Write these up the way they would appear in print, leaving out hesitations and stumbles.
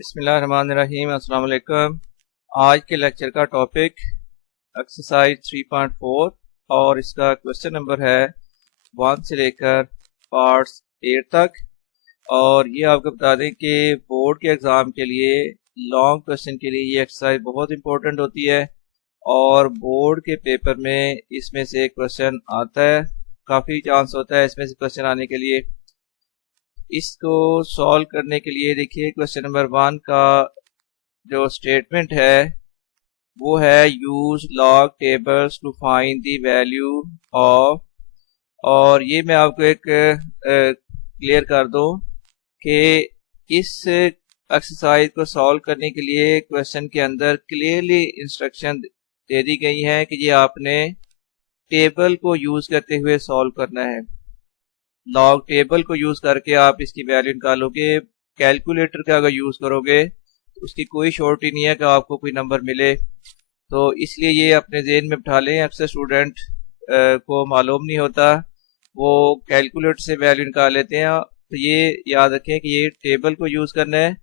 बिस्मिल्लाहिर्रहमानिर्रहीम। अस्सलाम वालेकुम। आज के लेक्चर का टॉपिक एक्सरसाइज 3.4 और इसका क्वेश्चन नंबर है 1 से लेकर पार्ट्स 8 तक। और ये आपको बता दें कि बोर्ड के एग्ज़ाम के लिए लॉन्ग क्वेश्चन के लिए ये एक्सरसाइज बहुत इंपॉर्टेंट होती है और बोर्ड के पेपर में इसमें से क्वेश्चन आता है, काफ़ी चांस होता है इसमें से क्वेश्चन आने के लिए। इसको सॉल्व करने के लिए देखिए क्वेश्चन नंबर 1 का जो स्टेटमेंट है वो है use log tables two find the value of. और ये मैं आपको एक क्लियर कर दूं कि इस एक्सरसाइज को सॉल्व करने के लिए क्वेश्चन के अंदर क्लियरली इंस्ट्रक्शन दे दी गई है कि ये आपने टेबल को यूज करते हुए सॉल्व करना है। लॉग टेबल को यूज करके आप इसकी वैल्यू निकालोगे। कैलकुलेटर का अगर यूज करोगे तो उसकी कोई शॉर्टी नहीं है कि आपको कोई नंबर मिले, तो इसलिए ये अपने जेहन में बिठा लें। अक्सर स्टूडेंट को मालूम नहीं होता, वो कैलकुलेटर से वैल्यू निकाल लेते हैं। तो ये याद रखें कि ये टेबल को यूज करना है।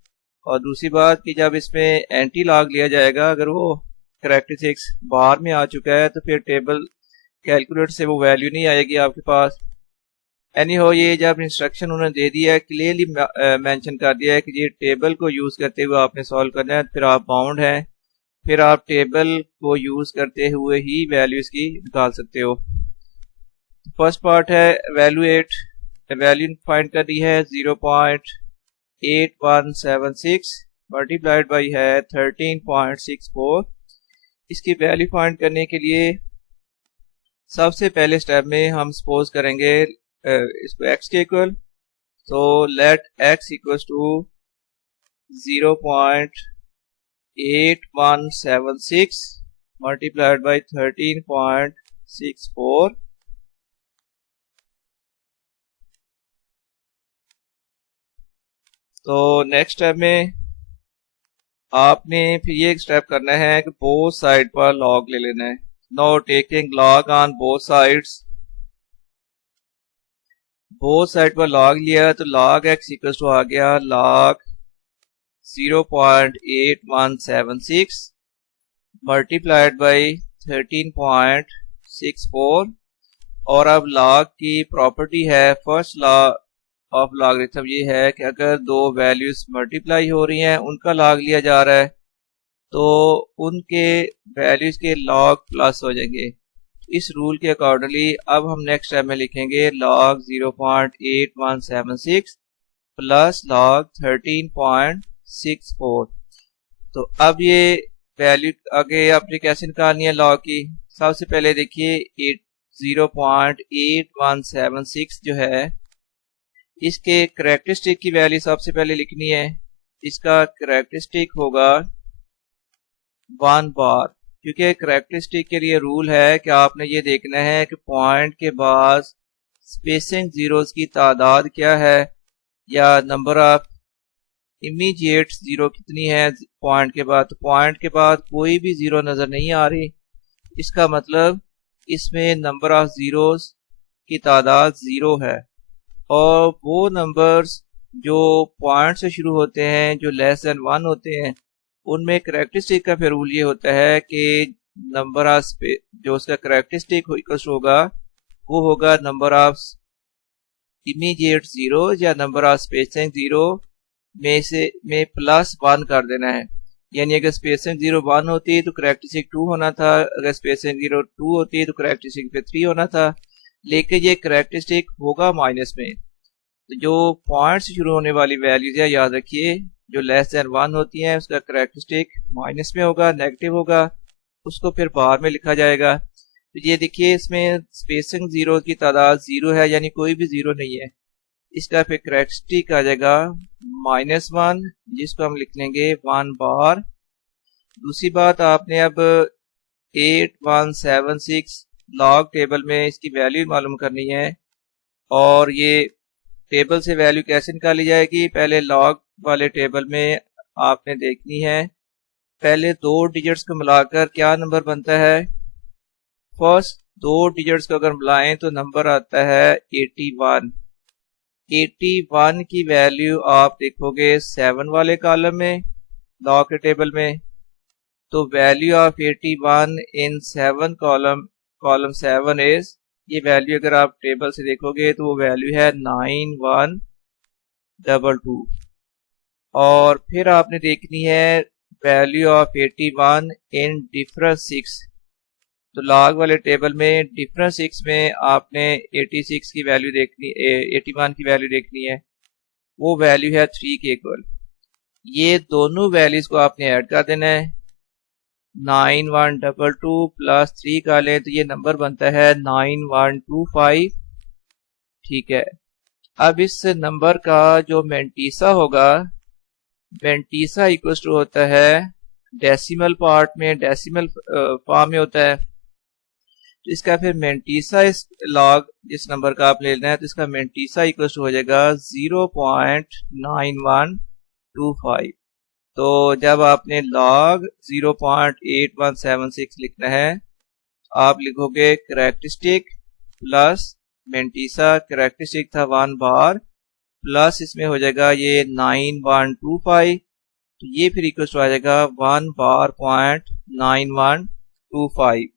और दूसरी बात कि जब इसमें एंटी लॉग लिया जाएगा, अगर वो करैक्टरिस्टिक्स बाहर में आ चुका है तो फिर टेबल कैलकुलेटर से वो वैल्यू नहीं आएगी आपके पास। एनी हो, ये जब इंस्ट्रक्शन उन्होंने दे दिया है, क्लियरली मेंशन कर दिया है कि ये टेबल को यूज करते हुए आपने सॉल्व करना है, फिर आप बाउंड हैं, फिर आप टेबल को यूज करते हुए ही वैल्यूज की निकाल सकते हो। फर्स्ट पार्ट है वैल्यूएट। वैल्यू फाइंड कर दी है 0.8176 मल्टीप्लाइड बाई है 13.64। इसकी वैल्यू फाइंड करने के लिए सबसे पहले स्टेप में हम सपोज करेंगे इसको x के इक्वल, तो let x equals to 0.8176 multiplied by 13.64। तो नेक्स्ट स्टेप में आपने फिर ये स्टेप करना है कि बोथ साइड पर लॉग ले लेना है। Know taking log on both sides. Both side पर लॉग लिया तो log x इक्वल्स टू आ गया log 0.8176 मल्टीप्लाइड बाई 13.64। और अब log की प्रॉपर्टी है, फर्स्ट लॉ ऑफ लॉगरिथम ये है कि अगर दो वैल्यूज मल्टीप्लाई हो रही हैं, उनका log लिया जा रहा है, तो उनके वैल्यूज के log प्लस हो जाएंगे। इस रूल के अकॉर्डिंगली अब हम नेक्स्ट स्टेप में लिखेंगे log 0.8176 प्लस log 13.64। तो अब ये वैल्यू आगे आपने कैसे निकालनी है log की। सबसे पहले देखिए 0.8176 जो है, इसके करैक्टरिस्टिक की वैल्यू सबसे पहले लिखनी है। इसका करैक्टरिस्टिक होगा 1 बार, क्योंकि करैक्टरिस्टिक के लिए रूल है कि आपने ये देखना है कि पॉइंट के बाद स्पेसिंग जीरोस की तादाद क्या है, या नंबर ऑफ इमीडिएट जीरो कितनी है पॉइंट के बाद। तो पॉइंट के बाद कोई भी जीरो नजर नहीं आ रही, इसका मतलब इसमें नंबर ऑफ जीरोस की तादाद जीरो है। और वो नंबर्स जो पॉइंट से शुरू होते हैं, जो लेस देन 1 होते हैं, उनमें करैक्टरिस्टिक का फिर रूल ये होता है कि नंबर ऑफ जो उसका करैक्टरिस्टिक होगा वो होगा नंबर ऑफ इमीडिएट जीरो या नंबर ऑफ स्पेसिंग जीरो में प्लस 1 कर देना है। यानी अगर स्पेसिंग 0 1 होती तो करैक्टरिस्टिक 2 होना था, अगर स्पेसिंग 0 2 होती तो करैक्टरिस्टिक पे 3 होना था, लेकिन ये करैक्टरिस्टिक होगा माइनस में। तो जो पॉइंट से शुरू होने वाली वैल्यूज है, याद रखिए, जो लेस देन 1 होती हैं उसका करैक्टरिस्टिक माइनस में होगा, नेगेटिव होगा, उसको फिर बाहर में लिखा जाएगा। तो ये देखिए इसमें स्पेसिंग जीरो की तादाद 0 है, यानी कोई भी जीरो नहीं है। इसका फिर करैक्टरिस्टिक आ जाएगा -1, जिसको हम लिख लेंगे 1 बार। दूसरी बात, आपने अब 8176 लॉग टेबल में इसकी वैल्यू मालूम करनी है। और ये टेबल से वैल्यू कैसे निकाली जाएगी, पहले लॉग वाले टेबल में आपने देखनी है, पहले दो डिजिट्स को मिलाकर क्या नंबर बनता है। फर्स्ट दो डिजिट्स को अगर मिलाएं तो नंबर आता है 81। 81 की वैल्यू आप देखोगे 7 वाले कॉलम में, लॉ के टेबल में। तो value of 81 in 7 column 7 is, ये वैल्यू अगर आप टेबल से देखोगे तो वो वैल्यू है 9122। और फिर आपने देखनी है वैल्यू ऑफ 81 इन डिफरेंस 6। तो लॉग वाले टेबल में डिफरेंस 6 में आपने 86 की वैल्यू देखनी, 81 की वैल्यू देखनी है। वो वैल्यू है 3 के इक्वल। ये दोनों वैल्यूज को आपने ऐड कर देना है। 9122 प्लस 3 का लें तो ये नंबर बनता है 9125। ठीक है, अब इस नंबर का जो मेंटीसा होगा, मेंटीसा इक्वल टू होता है डेसिमल पार्ट में, डेसिमल फॉर्म में होता है। तो इसका फिर मेंटीसा, इस लॉग जिस नंबर का आप लेना है तो इसका मेंटीसा इक्वल टू हो जाएगा 0.9125। तो जब आपने लॉग 0.8176 लिखना है, आप लिखोगे करेक्टरिस्टिक प्लस मेंटीसा। करेक्टरिस्टिक था 1 बार, प्लस इसमें हो जाएगा ये 9125। तो ये फिर इक्वल टू आ जाएगा 1 बार .9125।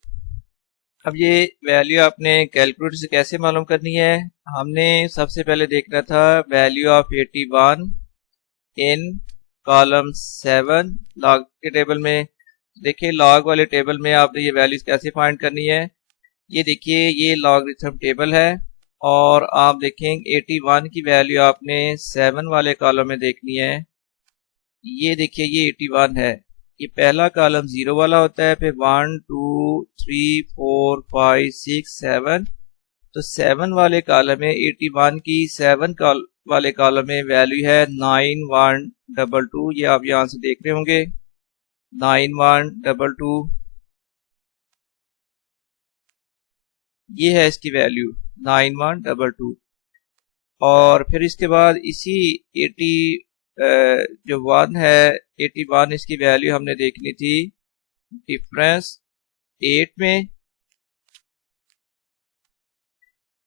अब ये वैल्यू आपने कैलकुलेटर से कैसे मालूम करनी है? हमने सबसे पहले देखना था value of 81 in column 7 log के टेबल में। देखिए लॉग वाले टेबल में आपने ये वैल्यूज कैसे फाइंड करनी है। ये देखिए ये लॉगरिथम टेबल है और आप देखेंगे 81 की वैल्यू आपने 7 वाले कॉलम में देखनी है। ये देखिए ये 81 है, ये पहला कॉलम 0 वाला होता है, फिर 1 2 3 4 5 6 7। तो 7 वाले कॉलम में 81 की 7 वाले कॉलम में वैल्यू है 9122। ये आप यहां से देख रहे होंगे 9122, ये है इसकी वैल्यू 9122। और फिर इसके बाद इसी 80 जो 1 है 81, इसकी वैल्यू हमने देखनी थी डिफरेंस 8 में।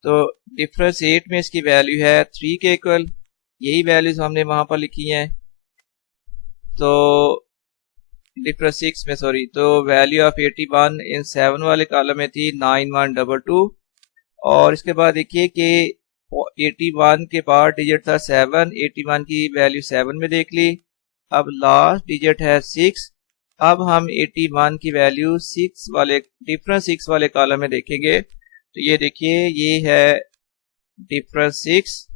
तो डिफरेंस 8 में इसकी वैल्यू है 3 के इक्वल। यही वैल्यूज हमने वहां पर लिखी हैं। तो डिफरेंस 6 में, सॉरी, तो वैल्यू ऑफ 81 इन 7 वाले कॉलम में थी 9122। और इसके बाद देखिए कि 81 के बाद डिजिट था 7, 81 की वैल्यू 7 में देख ली। अब लास्ट डिजिट है 6। अब हम 81 की वैल्यू 6 वाले, डिफरेंस 6 वाले कॉलम में देखेंगे। तो ये देखिए ये है डिफरेंस 6,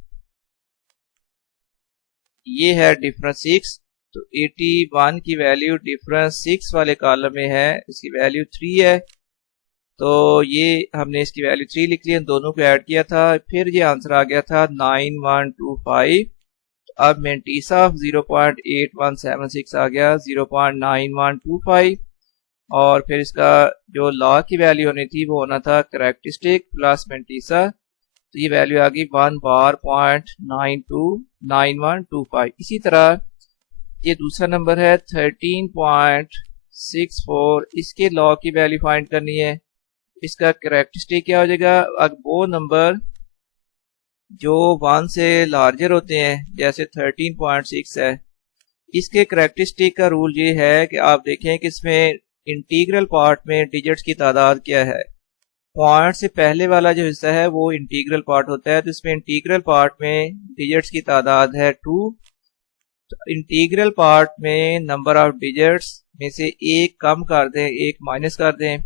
ये है डिफरेंस 6। तो 81 की वैल्यू डिफरेंस 6 वाले कॉलम में है, इसकी वैल्यू 3 है। तो ये हमने इसकी वैल्यू 3 लिख ली, दोनों को ऐड किया था, फिर ये आंसर आ गया था 9125। तो अब मेंटीसा ऑफ 0.8176 आ गया 0.9125। और फिर इसका जो लॉ की वैल्यू होनी थी वो होना था करेक्टरिस्टिक प्लस मेंटीसा। तो ये वैल्यू आ गई 1 बार .9125। इसी तरह ये दूसरा नंबर है 13.64, इसके लॉ की वैल्यू फाइंड करनी है। इसका करेक्टरिस्टिक क्या हो जाएगा? अब वो नंबर जो 1 से लार्जर होते हैं, जैसे 13.6 है, इसके करेक्टरिस्टिक का रूल ये है कि आप देखें कि इसमें इंटीग्रल पार्ट में डिजिट्स की तादाद क्या है। पॉइंट से पहले वाला जो हिस्सा है वो इंटीग्रल पार्ट होता है, तो इसमें इंटीग्रल पार्ट में डिजिट्स की तादाद है 2। तो इंटीग्रल पार्ट में नंबर ऑफ डिजिट्स में से एक कम कर दें, एक माइनस कर दें।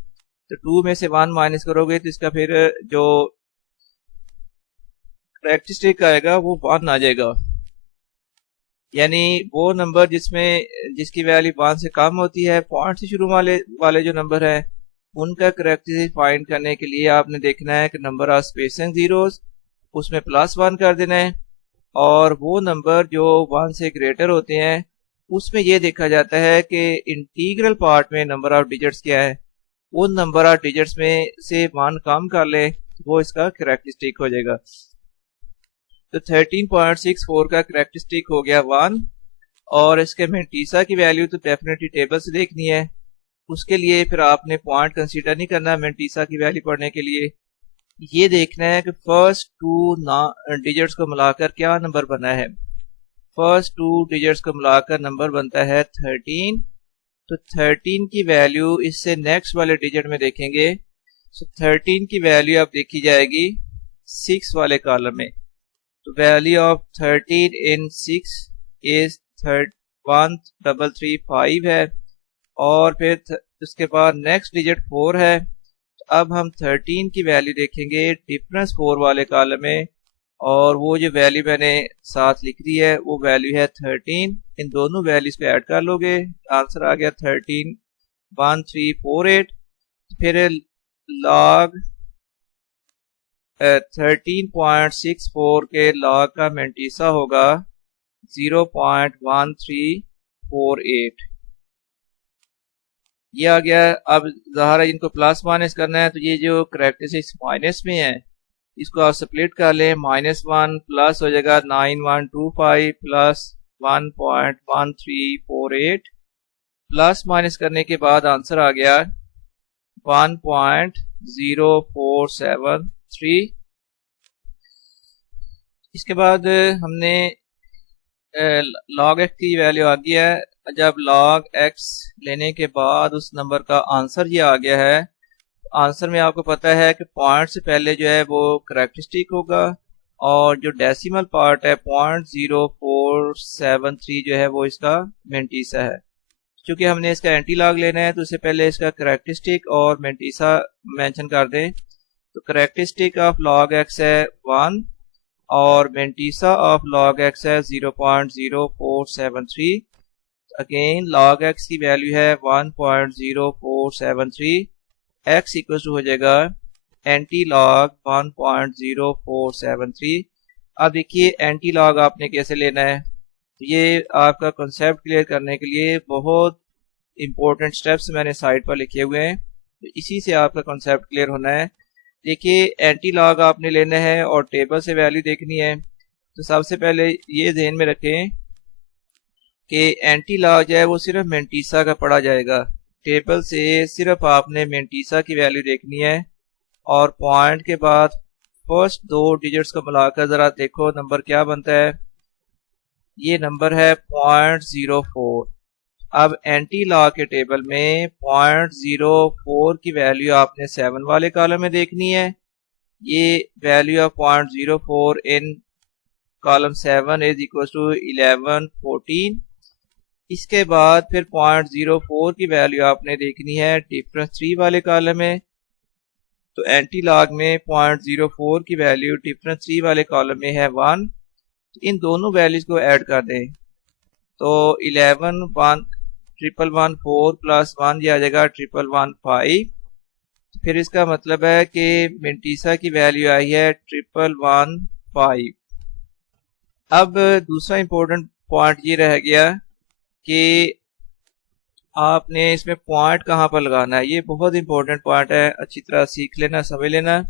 तो 2 में से 1 माइनस करोगे तो इसका फिर जो करेक्टरिस्टिक आएगा वो 1 आ जाएगा। यानी वो नंबर जिसकी वैल्यू 1 से कम होती है, पॉइंट से शुरू वाले जो नंबर है, उनका करेक्टरिस्टिक फाइंड करने के लिए आपने देखना है कि नंबर ऑफ स्पेसिंग जीरोस, उसमें +1 कर देना है। और वो नंबर जो 1 से ग्रेटर होते हैं उसमें ये देखा जाता है कि इंटीग्रल पार्ट में नंबर ऑफ डिजिट्स क्या है। उन नंबर ऑफ डिजिट्स में से 1 कम कर ले तो वो इसका करेक्टरिस्टिक हो जाएगा। तो 13.64 का करेक्टरिस्टिक हो गया 1। और इसके मेंटीसा की वैल्यू तो डेफिनेटली टेबल से देखनी है, उसके लिए फिर आपने पॉइंट कंसीडर नहीं करना मेंटीसा की वैल्यू पढ़ने के लिए। ये देखना है कि फर्स्ट टू डिजिट्स को मिलाकर क्या नंबर बना है। फर्स्ट टू डिजिट्स को मिलाकर नंबर बनता है 13। तो 13 की वैल्यू इससे नेक्स्ट वाले डिजिट में देखेंगे। सो 13 की वैल्यू अब देखी जाएगी 6 वाले कॉलम में। तो वैल्यू ऑफ 13 इन 6 इज 1335 है। और फिर उसके बाद नेक्स्ट डिजिट 4 है। तो अब हम 13 की वैल्यू देखेंगे डिफरेंस 4 वाले कॉलम में, और वो जो वैल्यू मैंने साथ लिख दी है वो वैल्यू है 13। इन दोनों वैल्यूज को ऐड कर लोगे, आंसर आ गया 131348। फिर लॉग 13.64 के लॉग का मेंटीसा होगा 0.1348। ये आ गया। अब ज़ाहिर है इनको प्लस माइनस करना है, तो ये जो करेक्टरिस्टिक्स माइनस में है इसको आप स्प्लिट कर लें। -1 प्लस हो जाएगा 9125 प्लस 1.1348। प्लस माइनस करने के बाद आंसर आ गया 1.0473। इसके बाद हमने log x की वैल्यू आ गई है। जब log x लेने के बाद उस नंबर का आंसर ये आ गया है। आंसर में आपको पता है कि पॉइंट से पहले जो है वो करेक्टरिस्टिक होगा, और जो डेसिमल पार्ट है 0.0473 जो है वो इसका मेंटीसा है। क्योंकि हमने इसका एंटी लॉग लेना है तो उससे पहले इसका करेक्टरिस्टिक और मेंटीसा मेंशन कर दें। तो करेक्टरिस्टिक ऑफ log x है 1 और मेंटीसा ऑफ log x है 0.0473। अगेन log x की वैल्यू है 1.0473। x इक्वल टू हो जाएगा एंटी लॉग 1.0473। अब देखिए एंटी लॉग आपने कैसे लेना है। तो ये आपका कॉन्सेप्ट क्लियर करने के लिए बहुत इंपॉर्टेंट स्टेप्स मैंने साइड पर लिखे हुए हैं, तो इसी से आपका कॉन्सेप्ट क्लियर होना है। देखिए एंटी लॉग आपने लेना है और टेबल से वैल्यू देखनी है। तो सबसे पहले ये ध्यान में रखें कि एंटी लॉग जो है वो सिर्फ मेंटीसा का पढ़ा जाएगा। टेबल से सिर्फ आपने मेंटीसा की वैल्यू देखनी है, और पॉइंट के बाद फर्स्ट दो डिजिट्स को मिलाकर ज़रा देखो नंबर क्या बनता है। ये नंबर है 0.04। अब एंटी लॉग के टेबल में 0.04 की वैल्यू आपने 7 वाले कॉलम में देखनी है। ये value of 0.04 in column 7 is equal to 1114। इसके बाद फिर 0.04 की वैल्यू आपने देखनी है डिफरेंस 3 वाले कॉलम में। तो एंटी लॉग में 0.04 की वैल्यू डिफरेंस 3 वाले कॉलम में है 1। इन दोनों वैल्यूज को ऐड कर दें तो 11,1,114 प्लस 1 ये आ जाएगा 1,115। फिर इसका मतलब है कि मेंटीसा की वैल्यू आई है 1,115। अब दूसरा इंपॉर्टेंट पॉइंट ये रह गया कि आपने इसमें पॉइंट कहाँ पर लगाना है। ये बहुत इंपॉर्टेंट पॉइंट है, अच्छी तरह सीख लेना, समझ लेना।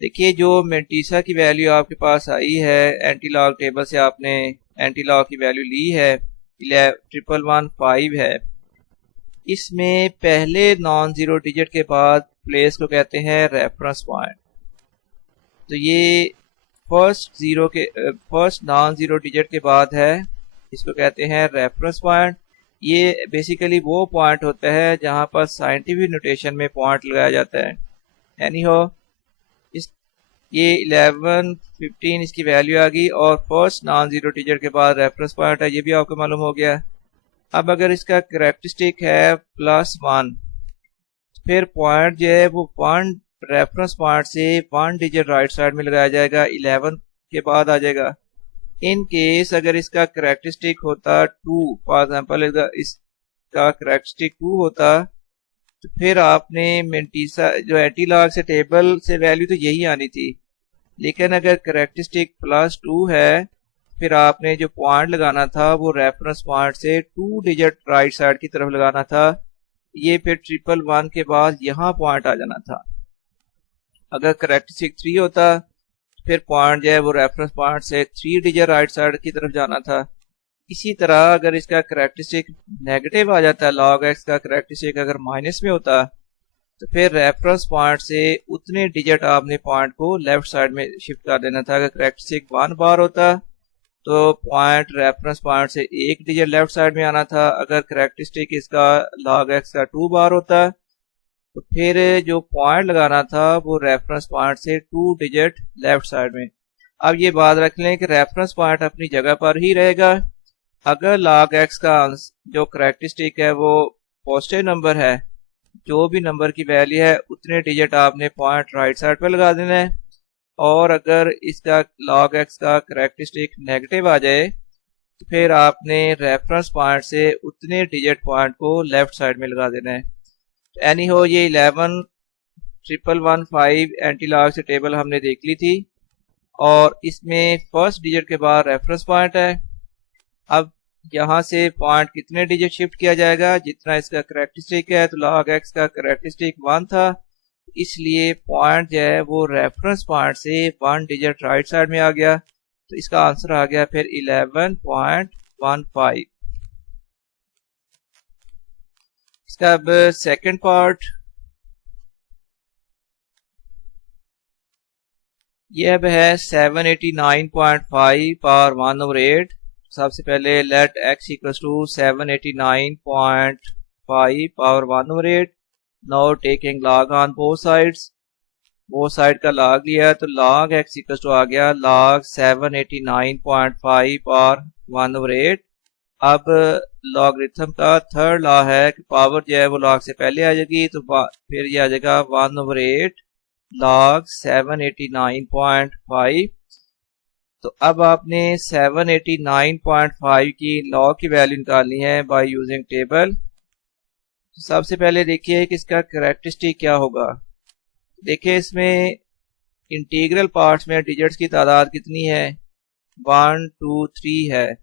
देखिए जो मेंटीसा की वैल्यू आपके पास आई है एंटी लॉग टेबल से, आपने एंटी लॉग की वैल्यू ली है 1,115 है। इसमें पहले नॉन जीरो डिजिट के बाद प्लेस को कहते हैं रेफरेंस पॉइंट। तो ये फर्स्ट नॉन जीरो डिजिट के बाद है, इसको कहते हैं रेफरेंस पॉइंट। ये बेसिकली वो पॉइंट होता है जहां पर साइंटिफिक नोटेशन में पॉइंट लगाया जाता है। एनी हो ये 1115 इसकी वैल्यू आ गई, और फर्स्ट नॉन जीरो डिजिट के बाद रेफरेंस पॉइंट है, ये भी आपको मालूम हो गया। अब अगर इसका करेक्टरिस्टिक है +1, फिर पॉइंट जो है वो रेफरेंस पॉइंट से 1 डिजिट राइट साइड में लगाया जाएगा, 11 के बाद आ जाएगा। इन केस अगर इसका करेक्टरिस्टिक होता 2, फॉर एग्जाम्पल इसका करेक्टरिस्टिक 2 होता, तो फिर आपने मेंटीसा जो एंटी लॉग से टेबल से वैल्यू तो यही आनी थी, लेकिन अगर करेक्टरिस्टिक +2 है फिर आपने जो पॉइंट लगाना था वो रेफरेंस पॉइंट से 2 डिजिट राइट साइड की तरफ लगाना था। ये फिर 111 के बाद यहाँ पॉइंट आ जाना था। अगर करेक्टरिस्टिक 3 होता फिर पॉइंट जो है वो रेफरेंस पॉइंट से 3 डिजिट राइट साइड की तरफ जाना था। इसी तरह अगर इसका करेक्टरिस्टिक नेगेटिव आ जाता है, log x का करेक्टरिस्टिक अगर माइनस में होता, तो फिर रेफरेंस पॉइंट से उतने डिजिट आपने पॉइंट को लेफ्ट साइड में शिफ्ट कर देना था। अगर करेक्टरिस्टिक 1 बार होता तो पॉइंट रेफरेंस पॉइंट से एक डिजिट लेफ्ट साइड में आना था। अगर करेक्टरिस्टिक इसका log x का 2 बार होता तो फिर जो पॉइंट लगाना था वो रेफरेंस पॉइंट से 2 डिजिट लेफ्ट साइड में। अब ये बात रख लें कि रेफरेंस पॉइंट अपनी जगह पर ही रहेगा। अगर log x का जो करेक्टरिस्टिक है वो पॉजिटिव नंबर है, जो भी नंबर की वैल्यू है उतने डिजिट आपने पॉइंट राइट साइड पर लगा देना है। और अगर इसका log x का करेक्टरिस्टिक नेगेटिव आ जाए तो फिर आपने रेफरेंस पॉइंट से उतने डिजिट पॉइंट को लेफ्ट साइड में लगा देना है। तो एनी हो ये 11,115 एंटी लॉग से टेबल हमने देख ली थी और इसमें फर्स्ट डिजिट के बाद रेफरेंस पॉइंट है। अब यहाँ से पॉइंट कितने डिजिट शिफ्ट किया जाएगा, जितना इसका करेक्टरिस्टिक है। तो log x का करेक्टरिस्टिक 1 था, इसलिए पॉइंट जो है वो रेफरेंस पॉइंट से 1 डिजिट राइट साइड में आ गया। तो इसका आंसर आ गया फिर 11.15। इसका अब सेकंड पार्ट, ये अब है 789.5 पावर 1/8। सबसे पहले let x equals to 789.5 power 1/8। Now taking log on both sides, both side का log लिया तो log x इक्वल्स टू आ गया log 789.5 पावर 1/8। अब लॉगरिथम का थर्ड लॉ है कि पावर जो है वो log से पहले आ जाएगी, तो फिर ये आ जाएगा 1/8 log 789.5। तो अब आपने 789.5 की log की वैल्यू निकालनी है बाय यूजिंग टेबल। तो सबसे पहले देखिए कि इसका करेक्टरिस्टिक क्या होगा। देखिए इसमें इंटीग्रल पार्ट्स में डिजिट्स की तादाद कितनी है, 1 2 3 है।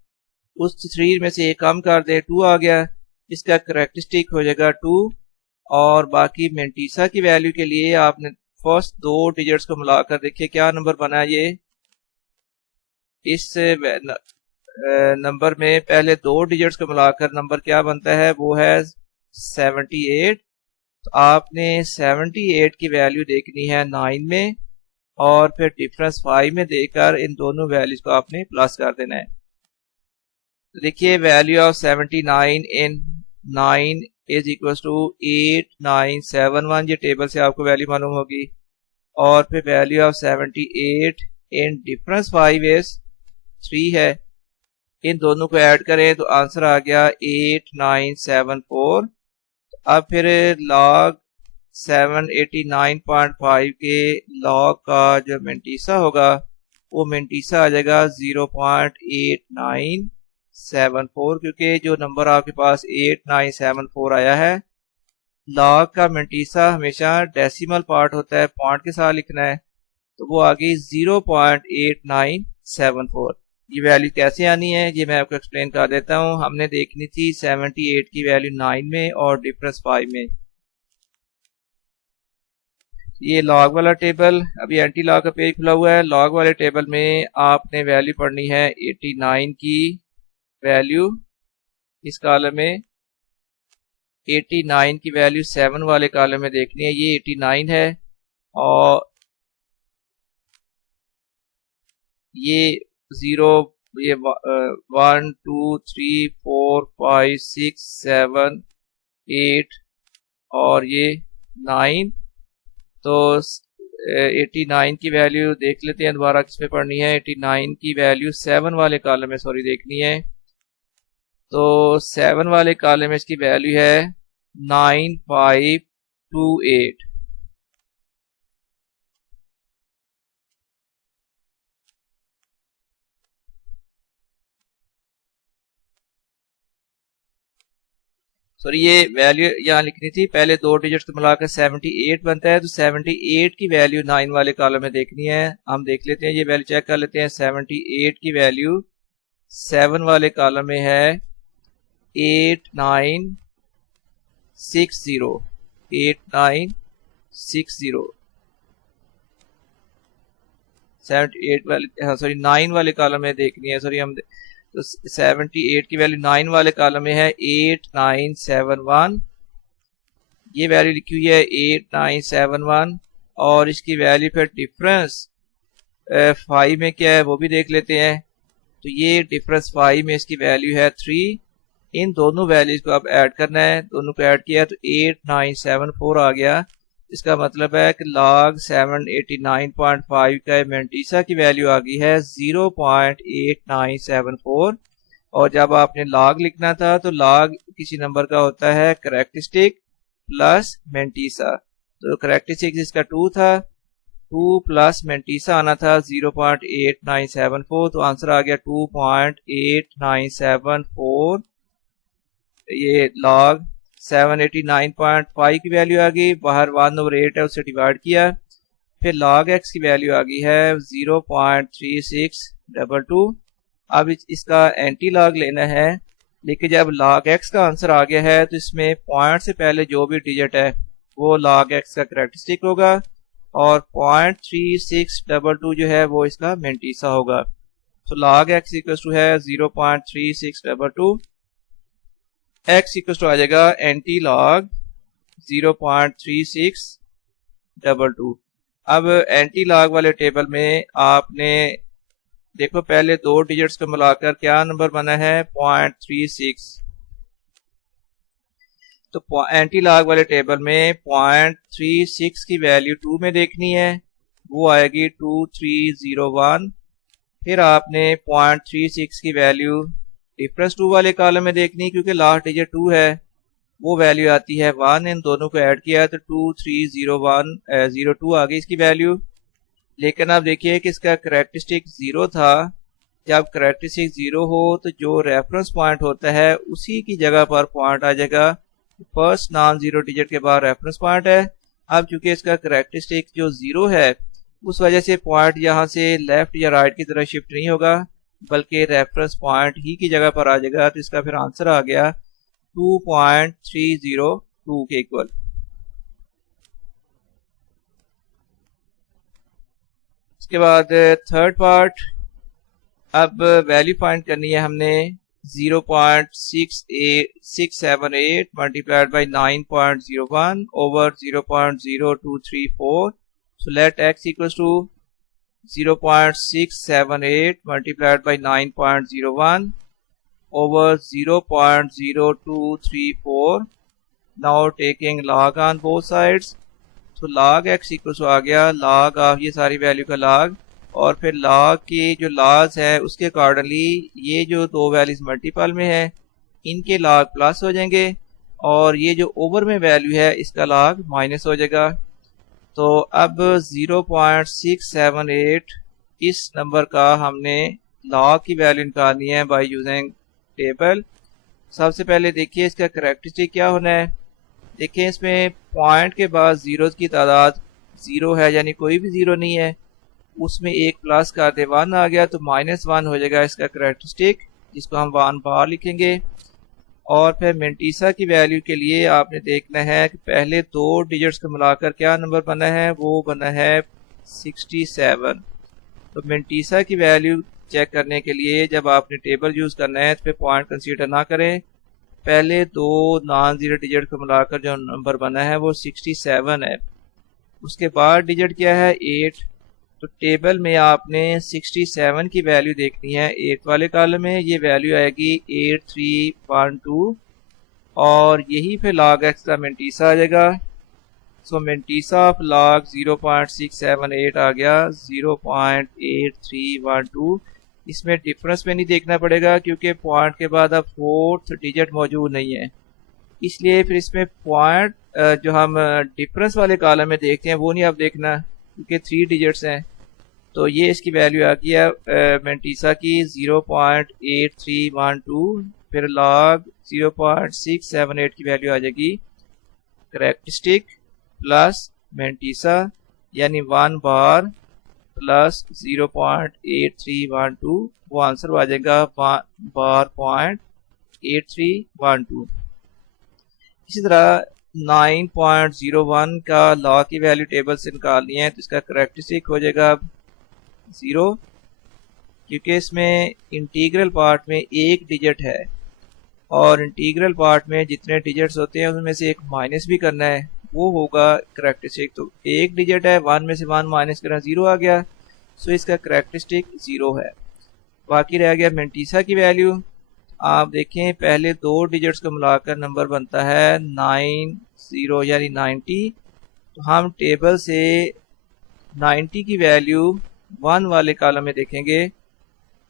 उस 3 में से एक कम कर दे, 2 आ गया, इसका करेक्टरिस्टिक हो जाएगा 2। और बाकी मेंटीसा की वैल्यू के लिए आपने फर्स्ट 2 डिजिट्स को मिलाकर देखिए क्या नंबर बना। ये इस नंबर में पहले 2 डिजिट्स को मिलाकर नंबर क्या बनता है, वो है 78। तो आपने 78 की वैल्यू देखनी है 9 में और फिर डिफरेंस 5 में देकर इन दोनों वैल्यूज को आपने प्लस कर देना है। तो देखिए value of 79 in 9 is equal to 8971। ये टेबल से आपको वैल्यू मालूम होगी। और फिर value of 78 in difference 5 is 3 है। इन दोनों को ऐड करें तो आंसर आ गया 8974। अब फिर log 789.5 के log का जो मेंटीसा होगा वो मेंटीसा आ जाएगा 0.8974, क्योंकि जो नंबर आपके पास 8974 आया है, log का मेंटीसा हमेशा डेसिमल पार्ट होता है, पॉइंट के साथ लिखना है, तो वो आ गई 0.8974। ये वैल्यू कैसे आनी है ये मैं आपको एक्सप्लेन कर देता हूँ। हमने देखनी थी 78 की वैल्यू 9 में और डिफरेंस 5 में। ये लॉग वाला टेबल, अभी एंटी लॉग का पेज खुला हुआ है। लॉग वाले टेबल में आपने वैल्यू पढ़नी है 89 की वैल्यू, इस कॉलम में 89 की वैल्यू 7 वाले कॉलम में देखनी है। ये 89 है और ये 1 2 3 4 5 6 7 8 और ये 9। तो 89 की वैल्यू देख लेते हैं दोबारा किस में पढ़नी है। 89 की वैल्यू 7 वाले कॉलम में देखनी है। तो 7 वाले कॉलम में इसकी वैल्यू है 9528। सॉरी, ये वैल्यू यहाँ लिखनी थी, पहले 2 डिजिट्स को मिलाकर 78 बनता है। तो 78 की वैल्यू 9 वाले कॉलम में देखनी है। हम देख लेते हैं, ये वैल्यू चेक कर लेते हैं। 78 की वैल्यू 7 वाले कॉलम में है 8960। 8960 78 वाले, सॉरी 9 वाले कॉलम में देखनी है। सॉरी हम तो 78 की वैल्यू 9 वाले कॉलम में है 8971। ये वैल्यू लिखी हुई है 8971 और इसकी वैल्यू फिर डिफरेंस 5 में क्या है वो भी देख लेते हैं। तो ये डिफरेंस 5 में इसकी वैल्यू है 3। इन दोनों वैल्यूज को अब ऐड करना है, दोनों को ऐड किया तो 8974 आ गया। इसका मतलब है कि log 789.5 का मेंटीसा की वैल्यू आ गई है 0.8974। और जब आपने log लिखना था तो log किसी नंबर का होता है करेक्टरिस्टिक प्लस मेंटीसा। तो करेक्टरिस्टिक इसका 2 था, 2 प्लस मेंटीसा आना था 0.8974, तो आंसर आ गया 2.8974। ये log 789.5 की वैल्यू आ गई, बाहर 1/8 है उससे डिवाइड किया, फिर log x की वैल्यू आ गई है 0.3622। अब इसका एंटी लॉग लेना है, लेकिन जब log x का आंसर आ गया है तो इसमें पॉइंट से पहले जो भी डिजिट है वो log x का करेक्टरिस्टिक होगा और 0.3622 जो है वो इसका मेंटीसा होगा। तो log x इक्वल टू है 0.3622, x इक्वल टू आ जाएगा एंटी लॉग 0.3622। अब एंटी लॉग वाले टेबल में आपने देखो पहले दो डिजिट्स को मिलाकर क्या नंबर बना है 0.36। तो एंटी लॉग वाले टेबल में 0.36 की वैल्यू 2 में देखनी है, वो आएगी 2301। फिर आपने 0.36 की वैल्यू डिफरेंस 2 वाले कॉलम में देखनी, क्योंकि लास्ट डिजिट 2 है, वो वैल्यू आती है 1। इन दोनों को ऐड किया तो 230102 आ गई इसकी वैल्यू। लेकिन आप देखिए कि इसका करेक्टरिस्टिक 0 था। जब करेक्टरिस्टिक 0 हो तो जो रेफरेंस पॉइंट होता है उसी की जगह पर पॉइंट आ जाएगा। फर्स्ट नॉन जीरो डिजिट के बाद रेफरेंस पॉइंट है। अब चूंकि इसका करेक्टरिस्टिक जो 0 है उस वजह से पॉइंट यहाँ से लेफ्ट या राइट की तरफ शिफ्ट नहीं होगा, बल्कि रेफरेंस पॉइंट ही की जगह पर आ जाएगा। तो इसका फिर आंसर आ गया 2.302 के इक्वल। इसके बाद थर्ड पार्ट, अब वैल्यू फाइंड करनी है हमने 0.678 multiplied by 9.01 over 0.0234। So let x equals to 0.678 multiplied by 9.01 over 0.0234. Now taking log on both sides. So log x equals to आ गया log ऑफ ये सारी वैल्यू का log, और फिर log की जो लॉज है उसके अकॉर्डिंगली ये जो दो वैल्यूज मल्टीपल में है इनके log प्लस हो जाएंगे, और ये जो ओवर में वैल्यू है इसका log माइनस हो जाएगा। तो अब 0.678 इस नंबर का हमने log की वैल्यू निकालनी है बाय यूजिंग टेबल। सबसे पहले देखिए इसका करेक्टरिस्टिक क्या होना है। देखिए इसमें पॉइंट के बाद जीरोस की तादाद 0 है, यानी कोई भी 0 नहीं है। उसमें एक प्लस कर दे 1 आ गया तो -1 हो जाएगा इसका करेक्टरिस्टिक, जिसको हम 1 बार लिखेंगे। और फिर मेंटीसा की वैल्यू के लिए आपने देखना है कि पहले दो डिजिट्स को मिलाकर क्या नंबर बना है, वो बना है 67। तो मेंटीसा की वैल्यू चेक करने के लिए जब आपने टेबल यूज करना है तो फिर पॉइंट कंसीडर ना करें, पहले दो नॉन जीरो डिजिट को मिलाकर जो नंबर बना है वो 67 है। उसके बाद डिजिट क्या है 8। तो टेबल में आपने 67 की वैल्यू देखनी है 8 वाले कॉलम में, ये वैल्यू आएगी 8312, और यही पे log x का मेंटीसा आ जाएगा। सो मेंटीसा ऑफ log 0.678 आ गया 0.8312। इसमें डिफरेंस में नहीं देखना पड़ेगा क्योंकि पॉइंट के बाद अब फोर्थ डिजिट मौजूद नहीं है, इसलिए फिर इसमें पॉइंट जो हम डिफरेंस वाले कॉलम में देखते हैं वो नहीं आप देखना क्योंकि 3 डिजिट्स हैं। तो ये इसकी वैल्यू आ गई है मेंटीसा की 0.8312, फिर log 0.678 की वैल्यू आ जाएगी करेक्टरिस्टिक प्लस मेंटीसा, यानी 1 बार प्लस 0.8312, वो आंसर आ जाएगा बार 0.8312। इसी तरह 9.01 का log की वैल्यू टेबल से निकालनी है तो इसका करेक्टरिस्टिक हो जाएगा 0, क्योंकि इसमें इंटीग्रल पार्ट में एक डिजिट है। और इंटीग्रल पार्ट में जितने डिजिट्स होते हैं उनमें से एक माइनस भी करना है, वो होगा करेक्टरिस्टिक। तो एक डिजिट है, 1 में से 1 माइनस करना 0 आ गया, सो इसका करेक्टरिस्टिक 0 है। बाकी रह गया मेंटीसा की वैल्यू। आप देखें पहले दो डिजिट्स को मिलाकर नंबर बनता है 90 यानी 90। तो हम टेबल से 90 की वैल्यू 1 वाले कॉलम में देखेंगे,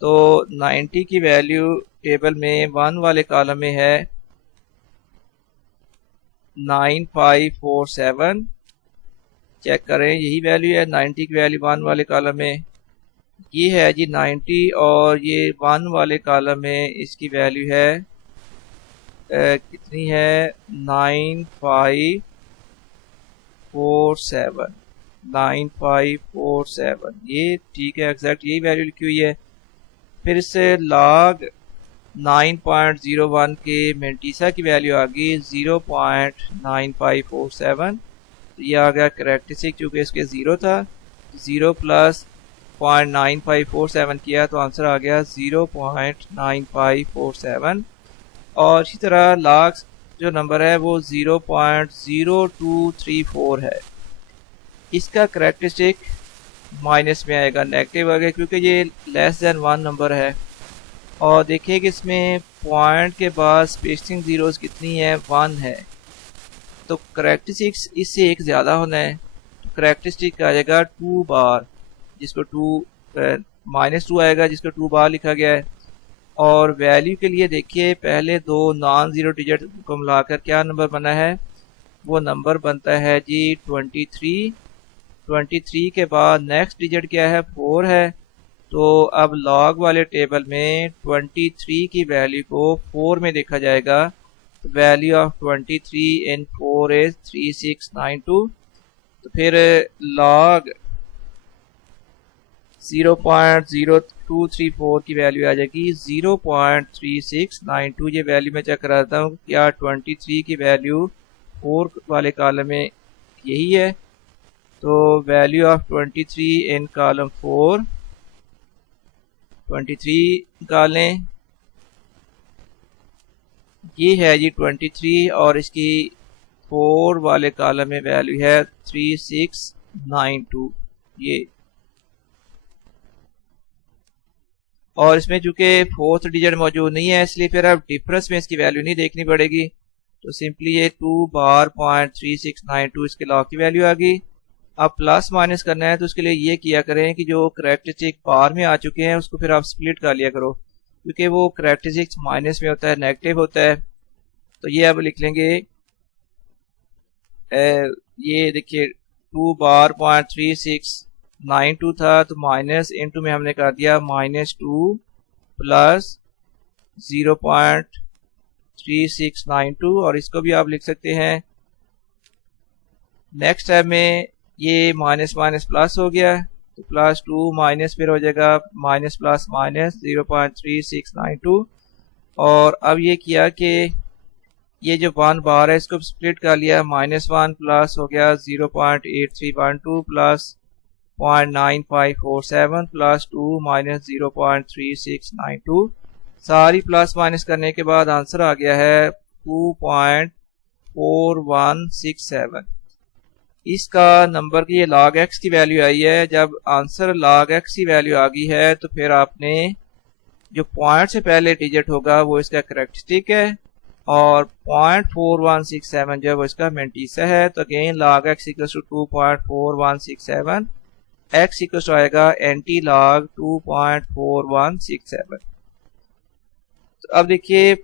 तो 90 की वैल्यू टेबल में 1 वाले कॉलम में है 9547। चेक करें, यही वैल्यू है 90 की वैल्यू 1 वाले कॉलम में, ये है जी 90, और ये 1 वाले कॉलम में इसकी वैल्यू है कितनी है 9547। ये ठीक है, एग्जैक्ट यही वैल्यू लिखी हुई है। फिर इससे log 9.01 के मेंटीसा की वैल्यू आ गई 0.9547। तो ये आ गया करेक्टरिस्टिक, चूंकि इसके 0 था, 0 प्लस 0.9547 किया तो आंसर आ गया 0.9547। और इसी तरह log जो नंबर है वो 0.0234 है, इसका करेक्टरिस्टिक माइनस में आएगा, नेगेटिव आ गया, क्योंकि ये लेस देन 1 नंबर है। और देखिए कि इसमें पॉइंट के बाद स्पेसिंग जीरोस कितनी है, 1 है, तो करेक्टरिस्टिक्स इससे एक ज़्यादा होना है। तो करेक्टरिस्टिक आ जाएगा 2 बार, जिसको 2 -2 आएगा, जिसको 2 बार लिखा गया है। और वैल्यू के लिए देखिए पहले दो नॉन ज़ीरो डिजिट को मिलाकर क्या नंबर बना है, वो नंबर बनता है जी 23। 23 के बाद नेक्स्ट डिजिट क्या है, 4 है। तो अब लॉग वाले टेबल में 23 की वैल्यू को 4 में देखा जाएगा। तो वैल्यू ऑफ 23 इन 4 इज 3692। तो फिर लॉग 0.0234 की वैल्यू आ जाएगी 0.3692। ये वैल्यू मैं चेक कराता हूँ क्या 23 की वैल्यू 4 वाले कॉलम में यही है। तो वैल्यू ऑफ 23 इन कॉलम 4, 23 निकालें, ये है जी 23, और इसकी 4 वाले कॉलम में वैल्यू है 3692 ये। और इसमें चूंकि फोर्थ डिजिट मौजूद नहीं है, इसलिए फिर अब डिफरेंस में इसकी वैल्यू नहीं देखनी पड़ेगी। तो सिंपली ये 2 बार .3692 इसके लॉग की वैल्यू आ गई। अब प्लस माइनस करना है, तो उसके लिए ये किया करें कि जो करेक्टरिस्टिक बार में आ चुके हैं उसको फिर आप स्प्लिट कर लिया करो, क्योंकि वो करेक्टरिस्टिक माइनस में होता है, नेगेटिव होता है। तो ये अब लिख लेंगे, ये देखिए 2 बार .3692 था, तो माइनस इनटू में हमने कर दिया -2 प्लस 0.3692, और इसको भी आप लिख सकते हैं। नेक्स्ट स्टेप में ये माइनस माइनस प्लस हो गया, तो +2 माइनस फिर हो जाएगा माइनस प्लस माइनस 0.3692। और अब ये किया कि ये जो 1 बार है इसको स्प्लिट कर लिया, -1 प्लस हो गया 0.8312 प्लस 0.9547 प्लस 2 माइनस 0.3692। सारी प्लस माइनस करने के बाद आंसर आ गया है 2.4167। इसका नंबर की ये log x की वैल्यू आई है। जब आंसर log x की वैल्यू आ गई है तो फिर आपने जो पॉइंट से पहले डिजिट होगा वो इसका करेक्टरिस्टिक है, और 0.4167 जो है वो इसका मेंटीसा है। तो again log x equals to 2.4167, x equals to आएगा एंटी log 2.4167। तो अब देखिए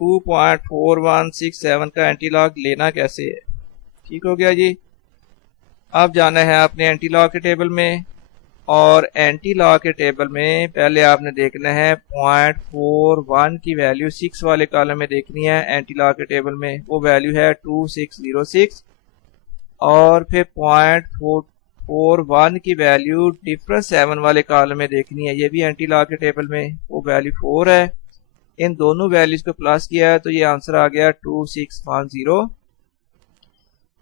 2.4167 का एंटी लॉग लेना कैसे है। ठीक हो गया जी। अब जाना है आपने एंटी लॉग के टेबल में, और एंटी लॉग के टेबल में पहले आपने देखना है 0.41 की वैल्यू 6 वाले कॉलम में देखनी है। एंटी लॉग के टेबल में वो वैल्यू है 2606, और फिर 0.41 की वैल्यू डिफरेंस 7 वाले कॉलम में देखनी है, ये भी एंटी लॉग के टेबल में, वो वैल्यू 4 है। इन दोनों वैल्यूज को प्लस किया है तो ये आंसर आ गया 2610।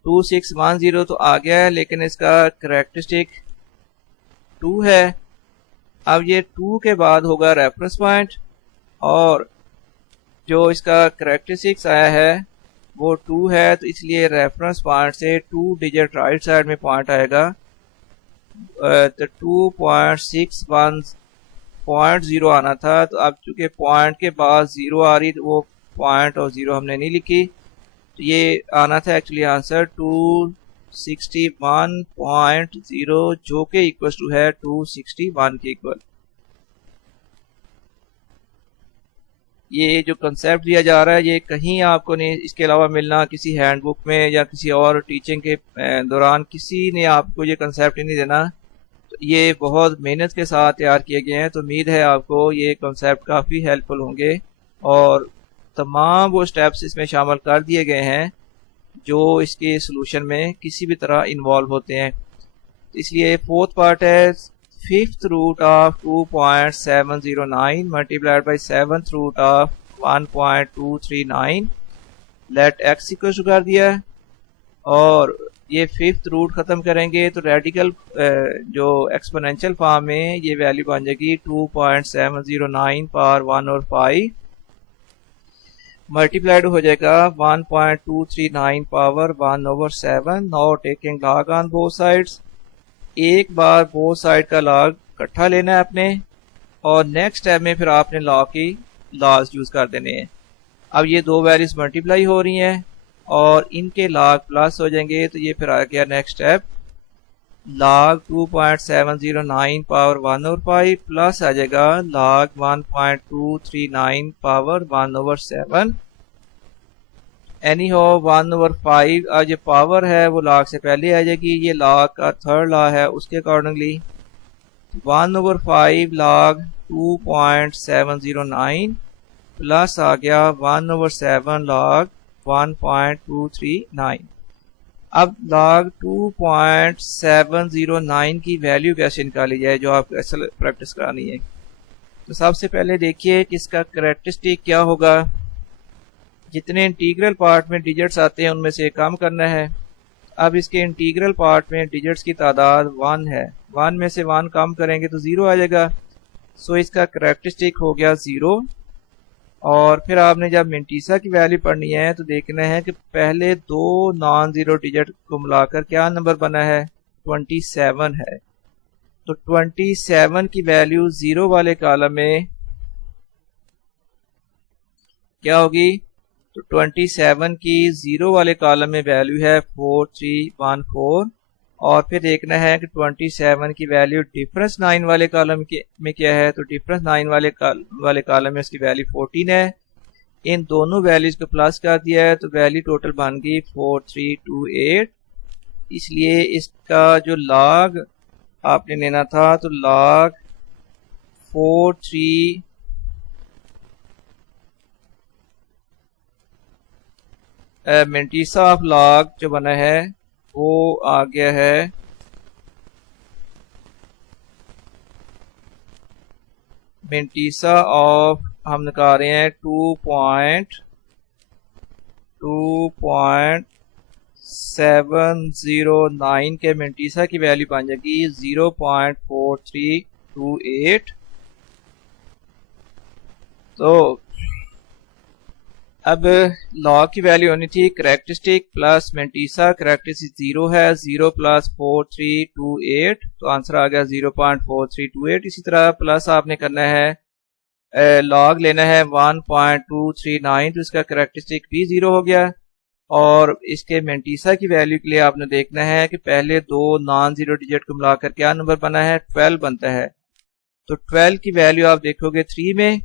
2610 तो आ गया है, लेकिन इसका करेक्टरिस्टिक 2 है। अब ये 2 के बाद होगा रेफरेंस पॉइंट, और जो इसका करेक्टरिस्टिक्स आया है वो 2 है, तो इसलिए रेफरेंस पॉइंट से 2 डिजिट राइट साइड में पॉइंट आएगा। तो 2.610 आना था, तो अब चूंकि पॉइंट के बाद 0 आ रही तो वो पॉइंट और 0 हमने नहीं लिखी, तो ये आना था एक्चुअली आंसर 261.0 जो के इक्वल टू है 261 के इक्वल। ये जो कंसेप्ट दिया जा रहा है ये कहीं आपको नहीं इसके अलावा मिलना, किसी हैंडबुक में या किसी और टीचिंग के दौरान किसी ने आपको ये कंसेप्ट नहीं देना। तो ये बहुत मेहनत के साथ तैयार किए गए हैं, तो उम्मीद है आपको ये कंसेप्ट काफ़ी हेल्पफुल होंगे और तमाम वो स्टेप्स इसमें शामिल कर दिए गए हैं जो इसके सोल्यूशन में किसी भी तरह इन्वॉल्व होते हैं। इसलिए फोर्थ पार्ट है 5th root of 2.709 multiplied by 7th root of 1.239 let x equal to कर दिया, और ये 5th रूट ख़त्म करेंगे तो रेडिकल जो एक्सपोनेंशियल फॉर्म में ये वैल्यू बन जाएगी 2.709 पावर 1 और 5 मल्टीप्लाइड हो जाएगा 1.239 power 1 over 7। Now taking log on both sides, एक बार बोथ साइड का लॉग इकट्ठा लेना है आपने, और नेक्स्ट स्टेप में फिर आपने लॉग की लॉज यूज कर देने हैं। अब ये दो वैल्यूज मल्टीप्लाई हो रही हैं और इनके लॉग प्लस हो जाएंगे, तो ये फिर आ गया next step log 2.709 power 1 over 5 plus आ जाएगा लॉग 1.239 पावर 1 ओवर 7 एनी हो 1 ओवर 5। आज ये पावर है वो लॉग से पहले आ जाएगी, ये लॉग का थर्ड लॉ है उसके अकॉर्डिंगली 1 ओवर 5 लॉग 2.709 प्लस आ गया 1 ओवर 7 लॉग 1.239। अब लॉग 2.709 की वैल्यू कैसे निकाली जाए जो आपको असल प्रैक्टिस करानी है। तो सबसे पहले देखिए कि इसका करेक्टरिस्टिक क्या होगा। जितने इंटीग्रल पार्ट में डिजिट्स आते हैं उनमें से कम करना है। अब इसके इंटीग्रल पार्ट में डिजिट्स की तादाद 1 है, 1 में से 1 कम करेंगे तो 0 आ जाएगा। सो इसका करेक्टरिस्टिक हो गया 0। और फिर आपने जब मिंटीसा की वैल्यू पढ़नी है तो देखना है कि पहले दो नॉन जीरो डिजिट को मिलाकर क्या नंबर बना है, 27 है। तो 27 की वैल्यू 0 वाले कॉलम में क्या होगी, तो 27 की 0 वाले कॉलम में वैल्यू है 4314। और फिर देखना है कि 27 की वैल्यू डिफरेंस 9 वाले कॉलम में क्या है, तो डिफरेंस 9 वाले कॉलम में इसकी वैल्यू 14 है। इन दोनों वैल्यूज को प्लस कर दिया है तो वैल्यू टोटल बन गई 4328। इसलिए इसका जो लॉग आपने लेना था तो लॉग 43 मिंटीसा ऑफ लॉग जो बना है वो आ गया है मिंटीसा ऑफ, हम निकाल रहे हैं 2.709 के मिंटीसा की वैल्यू बन जाएगी 0.4328। तो अब लॉग की वैल्यू होनी थी करेक्टरिस्टिक प्लस मिंटीसा, करेक्टरिस्टिक 0 है, 0 प्लस 4328 तो आंसर आ गया 0.4328। इसी तरह प्लस आपने करना है लॉग लेना है 1.239 तो इसका करेक्टरिस्टिक भी 0 हो गया। और इसके मिंटीसा की वैल्यू के लिए आपने देखना है कि पहले दो नॉन जीरो डिजिट को मिलाकर क्या नंबर बना है, 12 बनता है। तो 12 की वैल्यू आप देखोगे 3 में,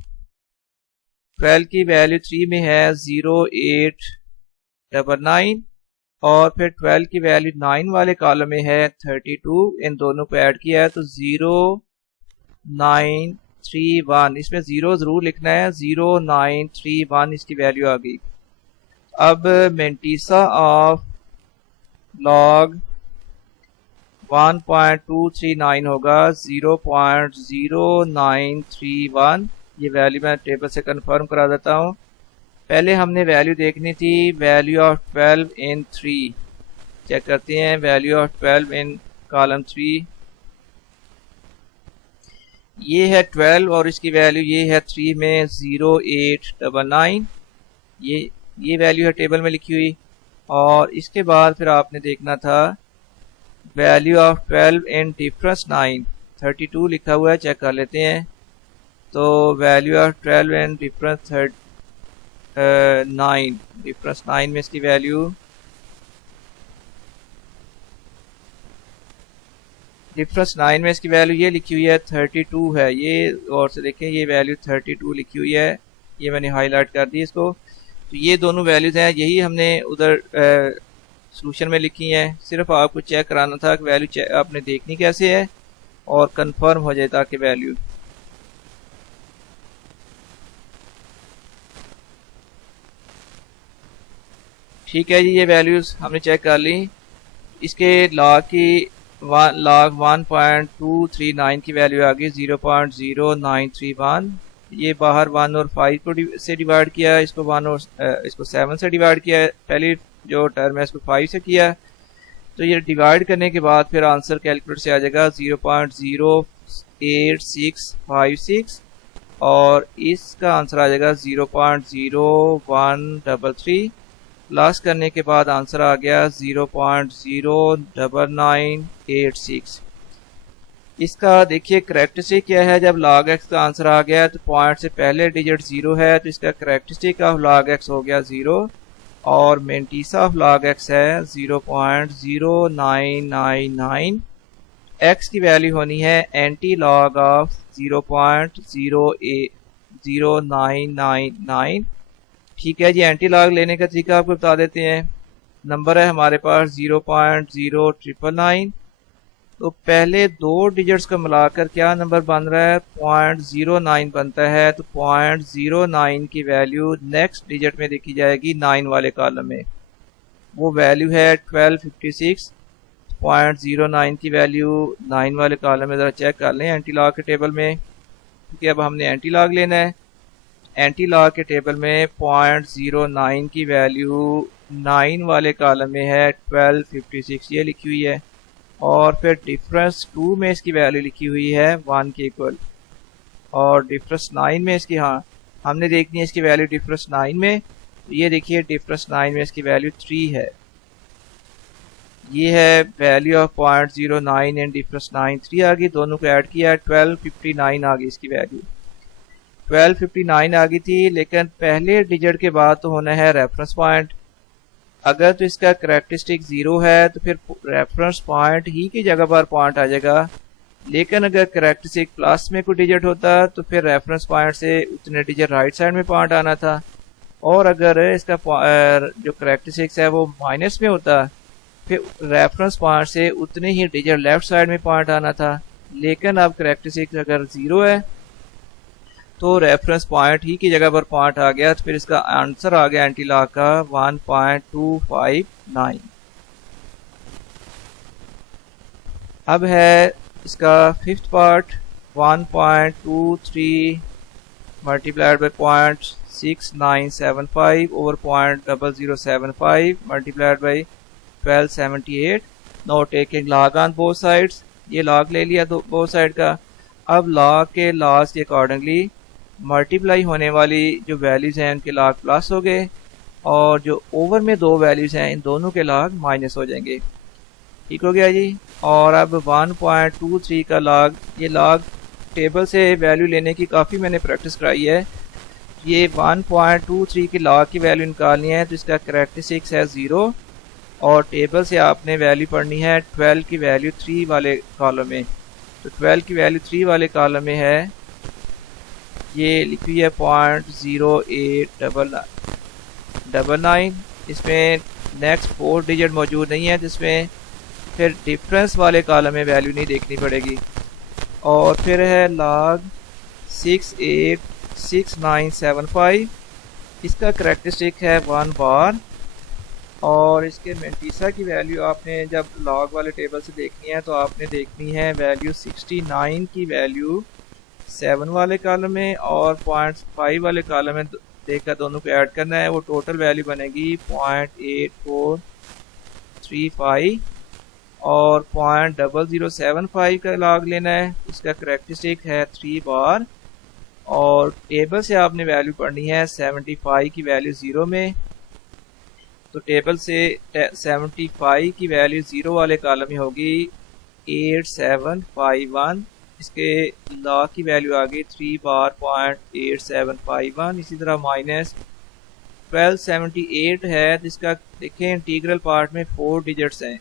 12 की वैल्यू 3 में है 0899 और फिर 12 की वैल्यू 9 वाले कॉलम में है 32। इन दोनों को ऐड किया है तो 0931, इसमें 0 जरूर लिखना है, 0931 इसकी वैल्यू आ गई। अब मिंटीसा ऑफ लॉग 1.239 होगा 0.0931। ये वैल्यू मैं टेबल से कंफर्म करा देता हूँ। पहले हमने वैल्यू देखनी थी वैल्यू ऑफ 12 इन 3, चेक करते हैं वैल्यू ऑफ 12 इन कॉलम 3। ये है 12 और इसकी वैल्यू ये है 3 में 0899, ये वैल्यू है टेबल में लिखी हुई। और इसके बाद फिर आपने देखना था वैल्यू ऑफ 12 इन डिफरेंस 9, 32 लिखा हुआ है, चेक कर लेते हैं। तो value of 12 in difference 9, difference 9 में इसकी वैल्यू ये लिखी हुई है 32 है। ये और से देखें, ये वैल्यू 32 लिखी हुई है, ये मैंने हाईलाइट कर दी इसको। तो ये दोनों वैल्यूज हैं, यही हमने उधर सॉल्यूशन में लिखी हैं। सिर्फ आपको चेक कराना था कि वैल्यू आपने देखनी कैसे है और कंफर्म हो जाए ताकि वैल्यू। ठीक है जी, ये वैल्यूज हमने चेक कर ली। इसके लॉग की लॉग 1.239 की वैल्यू आ गई 0.0931। ये बाहर 1 और 5 को से डिवाइड किया, इसको 1 और इसको 7 से डिवाइड किया। पहली जो टर्म है इसको 5 से किया। तो ये डिवाइड करने के बाद फिर आंसर कैलकुलेटर से आ जाएगा 0.08656 और इसका आंसर आ जाएगा 0.0133। प्लस करने के बाद आंसर आ गया 0.09986। इसका देखिए करेक्टरिस्टिक क्या है। जब log x का आंसर आ गया तो पॉइंट से पहले डिजिट 0 है, तो इसका करेक्टरिस्टिक ऑफ log x हो गया 0 और मेंटीसा ऑफ log x है 0.0999। x की वैल्यू होनी है एंटी लॉग ऑफ 0.0999। ठीक है जी, एंटी लॉग लेने का तरीका आपको बता देते हैं। नंबर है हमारे पास 0.0999, तो पहले दो डिजिट्स को मिलाकर क्या नंबर बन रहा है, 0.09 बनता है। तो 0.09 की वैल्यू नेक्स्ट डिजिट में देखी जाएगी 9 वाले कॉलम में, वो वैल्यू है 1256। 0.09 की वैल्यू 9 वाले कॉलम में ज़रा चेक कर लें एंटी लॉग के टेबल में, क्योंकि अब हमने एंटी लॉग लेना है। एंटी लॉग के टेबल में 0.09 की वैल्यू 9 वाले कॉलम में है 1256, ये लिखी हुई है। और फिर डिफरेंस 2 में इसकी वैल्यू लिखी हुई है 1 के इक्वल। और डिफरेंस 9 में इसकी, हाँ हमने देखनी है इसकी वैल्यू डिफरेंस 9 में। तो ये देखिए डिफरेंस 9 में इसकी वैल्यू 3 है। ये है वैल्यू ऑफ 0.09 एंड डिफरेंस 9, 3 आ गई। दोनों को ऐड किया 1259 आ गई इसकी वैल्यू। 1259 आ गई थी, लेकिन पहले डिजिट के बाद तो होना है रेफरेंस पॉइंट। अगर तो इसका करेक्टरिस्टिक 0 है तो फिर रेफरेंस पॉइंट ही की जगह पर पॉइंट आ जाएगा। लेकिन अगर करेक्टरिस्टिक प्लस में कोई डिजिट होता तो फिर रेफरेंस पॉइंट से उतने डिजिट राइट साइड में पॉइंट आना था। और अगर इसका जो करेक्टरिस्टिक्स है वो माइनस में होता फिर रेफरेंस पॉइंट से उतने ही डिजिट लेफ्ट साइड में पॉइंट आना था। लेकिन अब करेक्टरिस्टिक्स अगर 0 है तो रेफरेंस पॉइंट ही की जगह पर पॉइंट आ गया, तो फिर इसका आंसर आ गया एंटी लॉग का 1.259। अब है इसका fifth part, 1.23 multiplied by 0.6975 over 0.0075 multiplied by 1278। Know taking log on both sides, ये लॉग ले लिया बोथ साइड का। अब लॉग के लॉस के अकॉर्डिंगली मल्टीप्लाई होने वाली जो वैल्यूज हैं उनके लॉग प्लस हो गए और जो ओवर में दो वैल्यूज हैं इन दोनों के लॉग माइनस हो जाएंगे। ठीक हो गया जी। और अब 1.23 का लॉग, ये लॉग टेबल से वैल्यू लेने की काफ़ी मैंने प्रैक्टिस कराई है। ये 1.23 की लॉग की वैल्यू निकालनी है तो इसका करेक्टरिस्टिक्स है 0 और टेबल से आपने वैल्यू पढ़नी है 12 की वैल्यू 3 वाले कॉलम में। तो 12 की वैल्यू 3 वाले कॉलम में है, ये लिखी हुई है 0.0899। इसमें नेक्स्ट 4 डिजिट मौजूद नहीं है, जिसमें फिर डिफरेंस वाले कॉलम में वैल्यू नहीं देखनी पड़ेगी। और फिर है लॉग 686975, इसका करेक्टरिस्टिक है 1 बार। और इसके मेंटीसा की वैल्यू आपने जब लॉग वाले टेबल से देखनी है तो आपने देखनी है वैल्यू 69 की वैल्यू 7 वाले कॉलम में और 0.5 वाले कॉलम में देखकर दोनों को ऐड करना है। वो टोटल वैल्यू बनेगी 0.8435 और 0.0075 का लॉग लेना है। इसका करेक्टरिस्टिक है 3 बार और टेबल से आपने वैल्यू पढ़नी है 75 की वैल्यू 0 में। तो टेबल से 75 की वैल्यू 0 वाले कॉलम में होगी 8751। इसके लॉग की वैल्यू आ गई 3 बार .8751। इसी तरह माइनस 1278 है, तो इसका देखें इंटीग्रल पार्ट में 4 डिजिट्स हैं,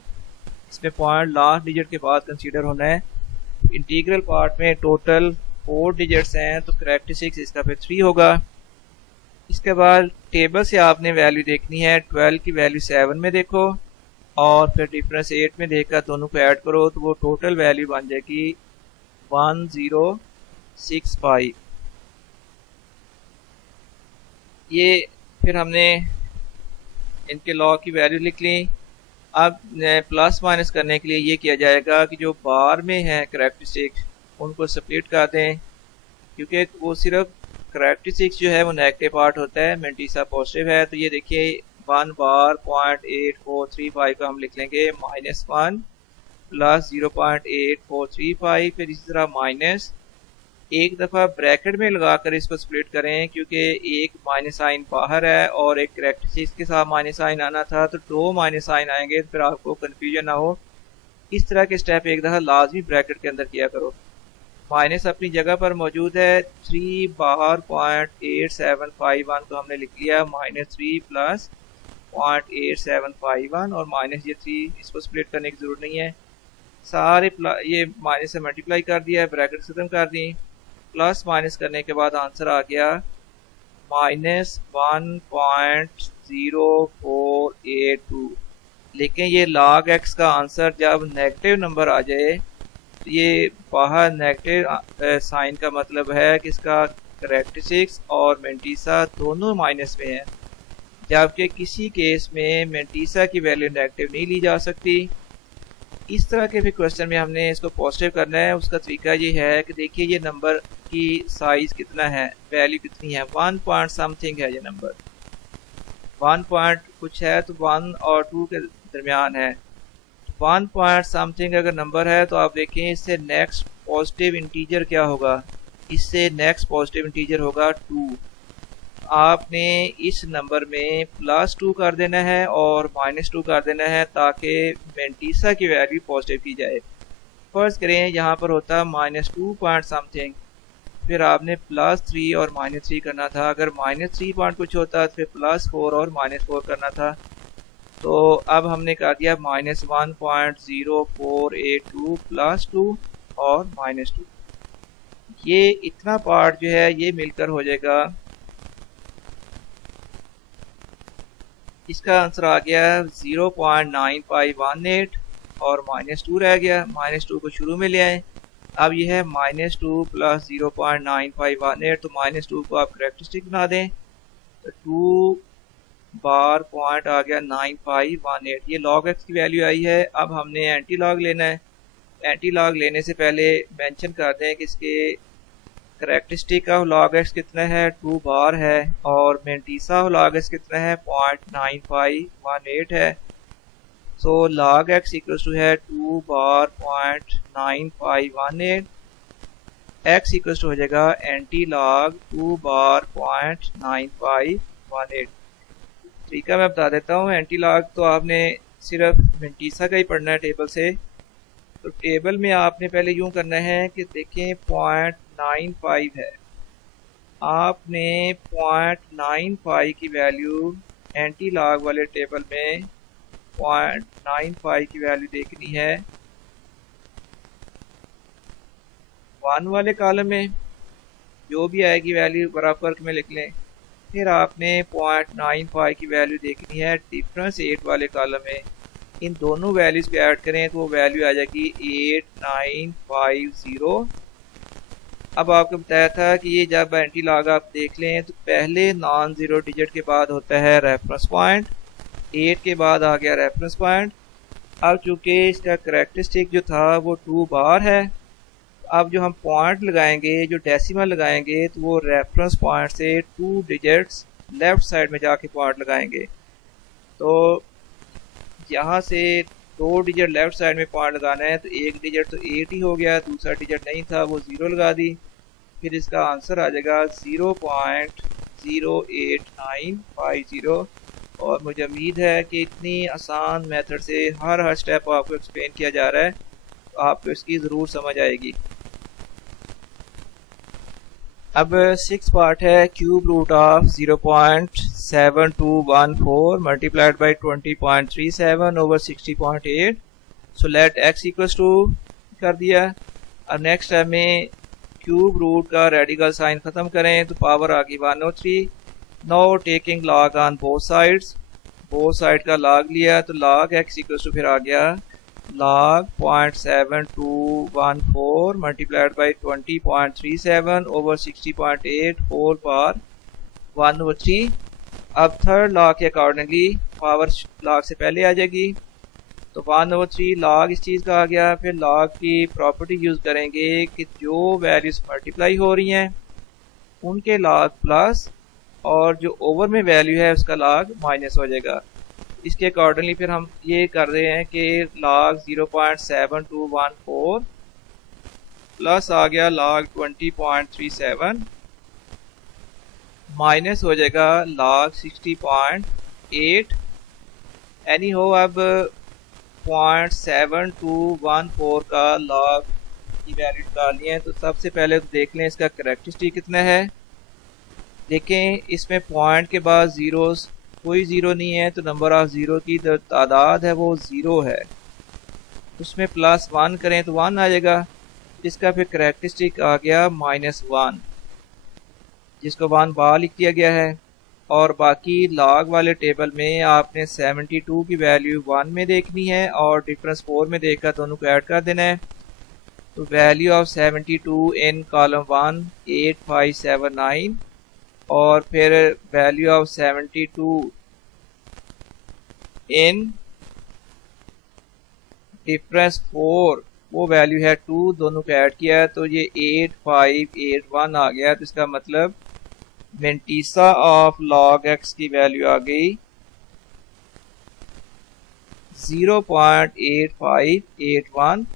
इसमें पॉइंट लास्ट डिजिट के बाद कंसीडर होना है। इंटीग्रल पार्ट में टोटल 4 डिजिट्स हैं, तो करेक्टरिस्टिक्स इसका फिर 3 होगा। इसके बाद टेबल से आपने वैल्यू देखनी है, 12 की वैल्यू 7 में देखो और फिर डिफरेंस 8 में देखकर दोनों को ऐड करो, तो वो टोटल वैल्यू बन जाएगी 1065। ये फिर हमने इनके लॉग की वैल्यू लिख ली। अब प्लस माइनस करने के लिए ये किया जाएगा कि जो बार में है करेक्टरिस्टिक उनको स्प्लिट कर दें, क्योंकि वो सिर्फ करेक्टरिस्टिक्स जो है वो नेगेटिव पार्ट होता है, मेंटीसा पॉजिटिव है। तो ये देखिए 1 बार .8435 का हम लिख लेंगे -1 प्लस 0.8435। फिर इसी तरह माइनस एक दफ़ा ब्रैकेट में लगाकर इसको स्प्लिट करें, क्योंकि एक माइनस साइन बाहर है और एक करेक्टरिस्टिक्स के साथ माइनस साइन आना था, तो 2 माइनस साइन आएंगे, फिर आपको कन्फ्यूजन ना हो। इस तरह के स्टेप एक दफ़ा लाजमी ब्रैकेट के अंदर किया करो। माइनस अपनी जगह पर मौजूद है, 3 बार .8751 को हमने लिख लिया -3 प्लस .8751 और माइनस ये 3, इसको स्प्लिट करने की जरूरत नहीं है। सारे ये माइनस से मल्टीप्लाई कर दिया है, ब्रैकेट खत्म कर दी। प्लस माइनस करने के बाद आंसर आ गया -1.0482। लेकिन ये log x का आंसर जब नेगेटिव नंबर आ जाए, तो ये बाहर नेगेटिव साइन का मतलब है कि इसका करेक्टरिस्टिक्स और मेंटीसा दोनों माइनस में है, जबकि किसी केस में मेंटीसा की वैल्यू नेगेटिव नहीं ली जा सकती। इस तरह के भी क्वेश्चन में हमने इसको पॉजिटिव करना है। उसका तरीका ये है कि देखिए ये नंबर की साइज कितना है, वैल्यू कितनी है, 1 पॉइंट समथिंग है। ये नंबर 1 पॉइंट कुछ है, तो 1 और 2 के दरमियान है। 1 पॉइंट समथिंग अगर नंबर है, तो आप देखें इससे नेक्स्ट पॉजिटिव इंटीजर क्या होगा, इससे नेक्स्ट पॉजिटिव इंटीजर होगा 2। आपने इस नंबर में +2 कर देना है और -2 कर देना है, ताकि मेंटीसा की वैल्यू पॉजिटिव की जाए। फर्ज करें यहाँ पर होता -2 पॉइंट समथिंग, फिर आपने +3 और -3 करना था। अगर -3 पॉइंट कुछ होता तो फिर +4 और -4 करना था। तो अब हमने कर दिया -1.0482 +2 और -2। ये इतना पार्ट जो है ये मिलकर हो जाएगा, इसका आंसर आ गया 0.9518 और -2 रह गया। -2 को शुरू में ले आए। अब यह है -2 प्लस 0.9518, तो -2 को आप करेक्टरिस्टिक बना दें, तो 2 बार पॉइंट आ गया 9518। ये log x की वैल्यू आई है। अब हमने एंटी लॉग लेना है। एंटी लॉग लेने से पहले मेंशन कर दें कि इसके करेक्टरिस्टिक ऑफ log x कितना है, 2 बार है, और मेंटीसा ऑफ log x कितना है, 0.9518 है। सो log x इक्वल्स टू है 2 बार .9518। x इक्वल्स टू हो जाएगा एंटी लॉग 2 बार .9518। तरीका मैं बता देता हूँ। एंटी लॉग तो आपने सिर्फ मेंटीसा का ही पढ़ना है टेबल से। तो टेबल में आपने पहले यूं करना है कि देखें 0.95 है, आपने 0.95 की वैल्यू एंटी लॉग वाले टेबल में 0.95 की वैल्यू देखनी है 1 वाले कॉलम में, जो भी आएगी वैल्यू बराबर में लिख लें। फिर आपने 0.95 की वैल्यू देखनी है डिफरेंस 8 वाले कॉलम में। इन दोनों वैल्यूज को ऐड करें तो वो वैल्यू आ जाएगी 8950। अब आपको बताया था कि ये जब एंटी लॉग आप देख लें तो पहले नॉन जीरो डिजिट के बाद होता है रेफरेंस पॉइंट, 8 के बाद आ गया रेफरेंस पॉइंट। अब चूंकि इसका करेक्टरिस्टिक जो था वो 2 बार है, अब जो हम पॉइंट लगाएंगे, जो डेसिमल लगाएंगे, तो वो रेफरेंस पॉइंट से 2 डिजिट्स लेफ्ट साइड में जाके पॉइंट लगाएंगे। तो यहाँ से दो डिजिट लेफ्ट साइड में पॉइंट लगाना है, तो एक डिजिट तो 8 ही हो गया, दूसरा डिजिट नहीं था वो 0 लगा दी। फिर इसका आंसर आ जाएगा 0.08950। और मुझे उम्मीद है कि इतनी आसान मेथड से हर स्टेप आपको एक्सप्लेन किया जा रहा है, तो आपको इसकी ज़रूर समझ आएगी। अब 6 पार्ट है, cube root of 0.7214 multiplied by 20.37 over 60.8। So let x equals to कर दिया। अब नेक्स्ट हमें क्यूब रूट का रेडिकल साइन ख़त्म करें, तो पावर आ गई 103। Now taking log on both side का लॉग लिया, तो लॉग x इक्वल्स टू फिर आ गया log 0.7214 multiplied by 20.37 over 60.8 whole power 1/3। अब थर्ड लॉग के अकॉर्डिंगली पावर लॉग से पहले आ जाएगी, तो 1/3 लॉग इस चीज़ का आ गया। फिर लॉग की प्रॉपर्टी यूज़ करेंगे कि जो वैल्यूज मल्टीप्लाई हो रही हैं उनके लॉग प्लस, और जो ओवर में वैल्यू है उसका लॉग माइनस हो जाएगा। इसके अकॉर्डिंगली फिर हम ये कर रहे हैं कि log 0.7214 प्लस आ गया log 20.37 माइनस हो जाएगा log 60.8। एनी हो अब 0.7214 का log की वैल्यू निकालनी है, तो सबसे पहले तो देख लें इसका करैक्टरिस्टिक कितना है। देखें इसमें पॉइंट के बाद जीरोस कोई ज़ीरो नहीं है, तो नंबर ऑफ ज़ीरो की जो तादाद है वो ज़ीरो है। उसमें प्लस 1 करें तो 1 आ जाएगा। इसका फिर करैक्टरिस्टिक आ गया -1, जिसको 1 बार लिख दिया गया है। और बाकी लॉग वाले टेबल में आपने 72 की वैल्यू 1 में देखनी है और डिफरेंस 4 में देखकर दोनों को ऐड कर देना है। तो वैल्यू ऑफ 72 इन कॉलम 1 8579, और फिर वैल्यू ऑफ 72 इन डिफरेंस 4 वो वैल्यू है 2, दोनों को ऐड किया तो ये 8581 आ गया। तो इसका मतलब मेंटीसा ऑफ log x की वैल्यू आ गई 0.8581।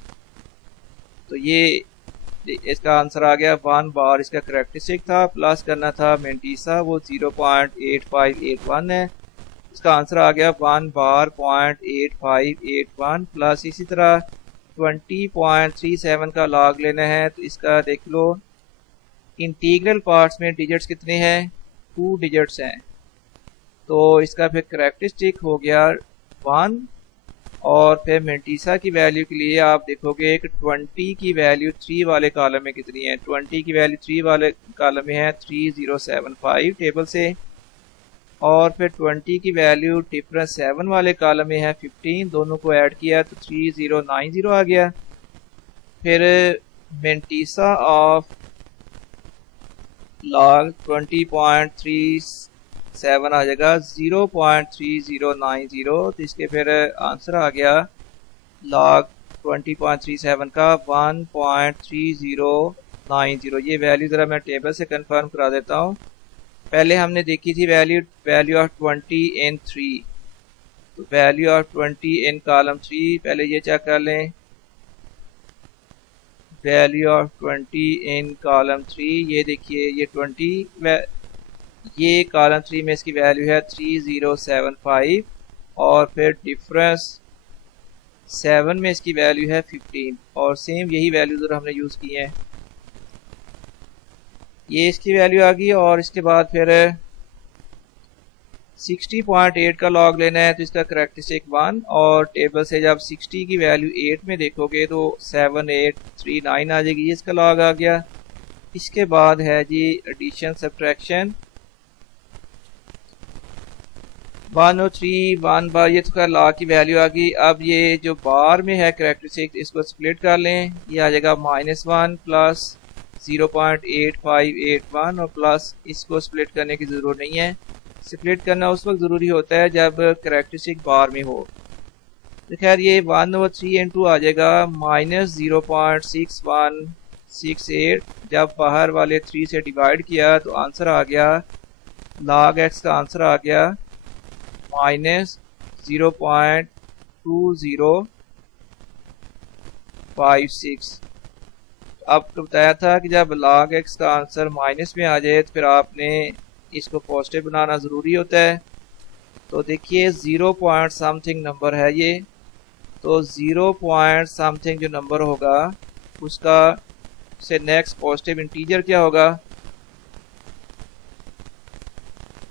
तो ये इसका आंसर आ गया 1 बार। इसका करैक्टरिस्टिक था, प्लस करना था मेंटीसा, वो 0.8581 है। इसका आंसर आ गया 1 बार 0.8581 प्लस इसी तरह 20.37 का लॉग लेना है। तो इसका देख लो इंटीग्रल पार्ट्स में डिजिट्स कितने हैं, 2 डिजिट्स हैं, तो इसका फिर करैक्टरिस्टिक हो गया 1। और फिर मेंटीसा की वैल्यू के लिए आप देखोगे कि 20 की वैल्यू 3 वाले कॉलम में कितनी है। 20 की वैल्यू 3 वाले कॉलम में है 3075 टेबल से, और फिर 20 की वैल्यू डिफरेंस 7 वाले कॉलम में है 15, दोनों को ऐड किया तो 3090 आ गया। फिर मेंटीसा ऑफ log 20.37 आ जाएगा 0.3090। तो इसके फिर आंसर आ गया log 20.37 का 1.3090। ये वैल्यू ज़रा मैं टेबल से कंफर्म करा देता हूँ। पहले हमने देखी थी वैल्यू ऑफ 20 इन 3, तो वैल्यू ऑफ 20 इन कॉलम 3 पहले ये चेक कर लें। वैल्यू ऑफ 20 इन कॉलम 3, ये देखिए ये 20, ये कॉलम 3 में इसकी वैल्यू है 3075, और फिर डिफरेंस 7 में इसकी वैल्यू है 15, और सेम यही वैल्यू जो हमने यूज़ की है। ये इसकी वैल्यू आ गई, और इसके बाद फिर 60.8 का लॉग लेना है, तो इसका करैक्टरिस्टिक 1, और टेबल से जब 60 की वैल्यू 8 में देखोगे तो 7839 आ जाएगी, ये इसका लॉग आ गया। इसके बाद है जी एडिशन सब्ट्रैक्शन 103 1 बार, ये तो लॉग की वैल्यू आ गई। अब ये जो बार में है करैक्टरिस्टिक, इसको स्प्लिट कर लें, ये आ जाएगा -1 प्लस 0.8581, और प्लस इसको स्प्लिट करने की ज़रूरत नहीं है। स्प्लिट करना उस वक्त ज़रूरी होता है जब करैक्टरिस्टिक बार में हो। तो खैर ये 1/3 इंटू आ जाएगा -0.6168। जब बाहर वाले 3 से डिवाइड किया तो आंसर आ गया, log x का आंसर आ गया -0.6168। 2056। आपको बताया था कि जब log x का आंसर माइनस में आ जाए तो फिर आपने इसको पॉजिटिव बनाना ज़रूरी होता है। तो देखिए 0 पॉइंट समथिंग नंबर है ये, तो 0 पॉइंट समथिंग जो नंबर होगा उसका से नेक्स्ट पॉजिटिव इंटीजर क्या होगा,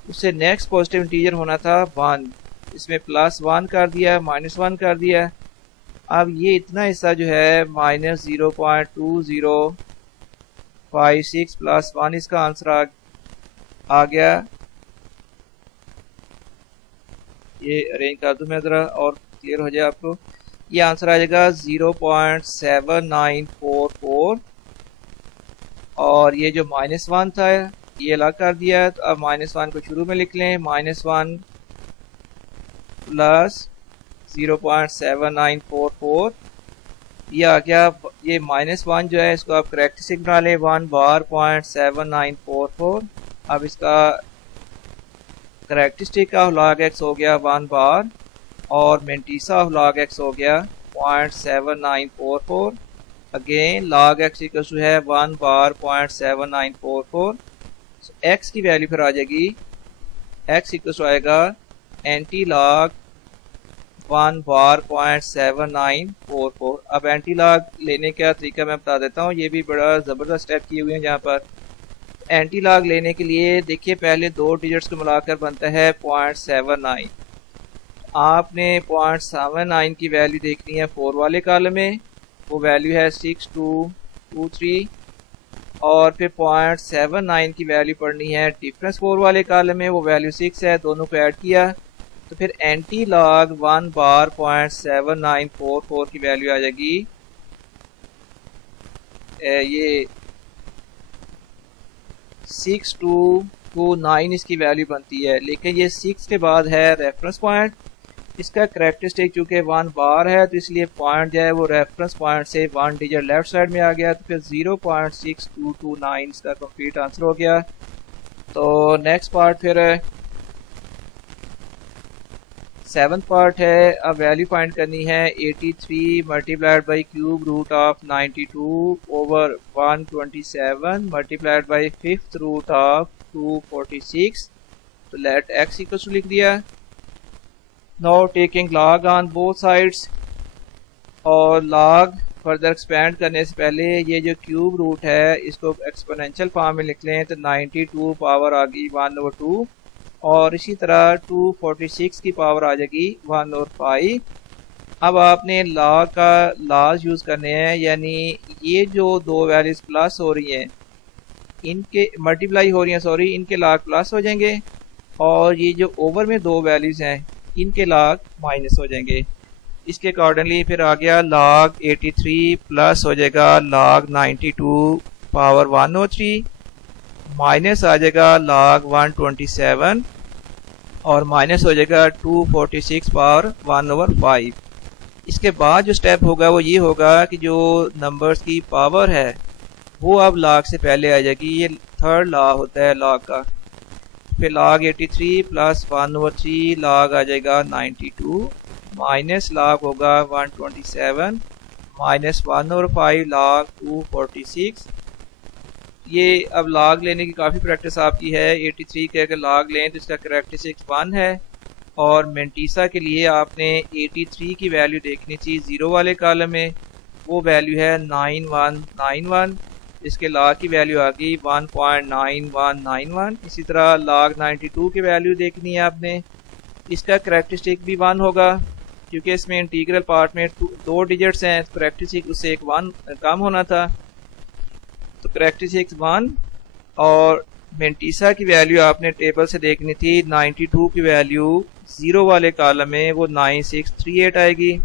उससे नेक्स्ट पॉजिटिव इंटीजर होना था 1, इसमें +1 कर दिया, -1 कर दिया। अब ये इतना हिस्सा जो है -0.2056 + 1 इसका आंसर आ गया। ये अरेंज कर दूं मैं ज़रा और क्लियर हो जाए आपको। ये आंसर आ जाएगा 0.7944 और ये जो -1 था ये अलग कर दिया है। तो अब -1 को शुरू में लिख लें, -1 प्लस 0.7944 ये आ गया। ये -1 जो है इसको आप करेक्टरिस्टिक बना लें 1 बार .7944। अब इसका करेक्टरिस्टिक ऑफ log x हो गया 1 बार और मेंटीसा ऑफ log x हो गया 0.7944। Again log x equal to है 1 बार .7944। x की वैल्यू फिर आ जाएगी, x इक्वल टू आएगा एंटी log 1 बार .7944। अब एंटी लॉग लेने का तरीका मैं बता देता हूँ, ये भी बड़ा ज़बरदस्त स्टेप किए हुए हैं यहाँ पर। एंटी लॉग लेने के लिए देखिए पहले दो डिजिट्स को मिलाकर बनता है 0.79। आपने 0.79 की वैल्यू देखनी है 4 वाले कॉलम में, वो वैल्यू है 6223 और फिर 0.79 की वैल्यू पढ़नी है डिफरेंस 4 वाले कॉलम में, वो वैल्यू 6 है, दोनों को ऐड किया तो फिर एंटी लॉग 1 बार .7944 की वैल्यू आ जाएगी ये 6229 इसकी वैल्यू बनती है। लेकिन ये 6 के बाद है रेफरेंस पॉइंट, इसका करेक्टरिस्टिक चूंकि 1 बार है तो इसलिए पॉइंट जो है वो रेफरेंस पॉइंट से 1 डिजिट लेफ्ट साइड में आ गया, तो फिर 0.6229 इसका कंप्लीट आंसर हो गया। तो नेक्स्ट पार्ट फिर 7th पार्ट है। अब वैल्यू फाइंड करनी है 83 multiplied by cube root of 92 over 127 multiplied by 5th root of 246। तो लेट x इक्वल टू लिख दिया। Now taking log on both sides और log फर्दर एक्सपेंड करने से पहले ये जो क्यूब रूट है इसको एक्सपोनेंशियल फॉर्म में लिख लें तो 92 पावर आ गई 1/2 और इसी तरह 246 की पावर आ जाएगी 1/5। अब आपने लॉग का लॉज यूज़ करने हैं, यानी ये जो दो वैल्यूज प्लस हो रही हैं इनके मल्टीप्लाई हो रही हैं सॉरी, इनके लॉग प्लस हो जाएंगे और ये जो ओवर में दो वैल्यूज हैं इनके लॉग माइनस हो जाएंगे। इसके अकॉर्डिंगली फिर आ गया log 83 प्लस हो जाएगा log 92 पावर 1/3 माइनस आ जाएगा log 127 और माइनस हो जाएगा 246 पावर 1/5। इसके बाद जो स्टेप होगा वो ये होगा कि जो नंबर्स की पावर है वो अब log से पहले आ जाएगी, ये थर्ड लॉ होता है log का। फिर log 83 प्लस 1/3 log आ जाएगा 92 माइनस log होगा 127 माइनस 1/5 log 246। ये अब log लेने की काफ़ी प्रैक्टिस आपकी है। 83 के अगर log लें तो इसका करेक्टरिस्टिक 1 है और मेंटीसा के लिए आपने 83 की वैल्यू देखनी चाहिए 0 वाले कॉलम में, वो वैल्यू है 9191। इसके log की वैल्यू आ गई 1.9191। इसी तरह log 92 की वैल्यू देखनी है आपने, इसका करेक्टरिस्टिक भी 1 होगा क्योंकि इसमें इंटीग्रल पार्ट में दो डिजिट्स हैं, करेक्टरिस्टिक उससे एक 1 कम होना था तो करेक्टरिस्टिक 1। और मेंटीसा की वैल्यू आपने टेबल से देखनी थी, 92 की वैल्यू 0 वाले कॉलम में वो 9638 आएगी।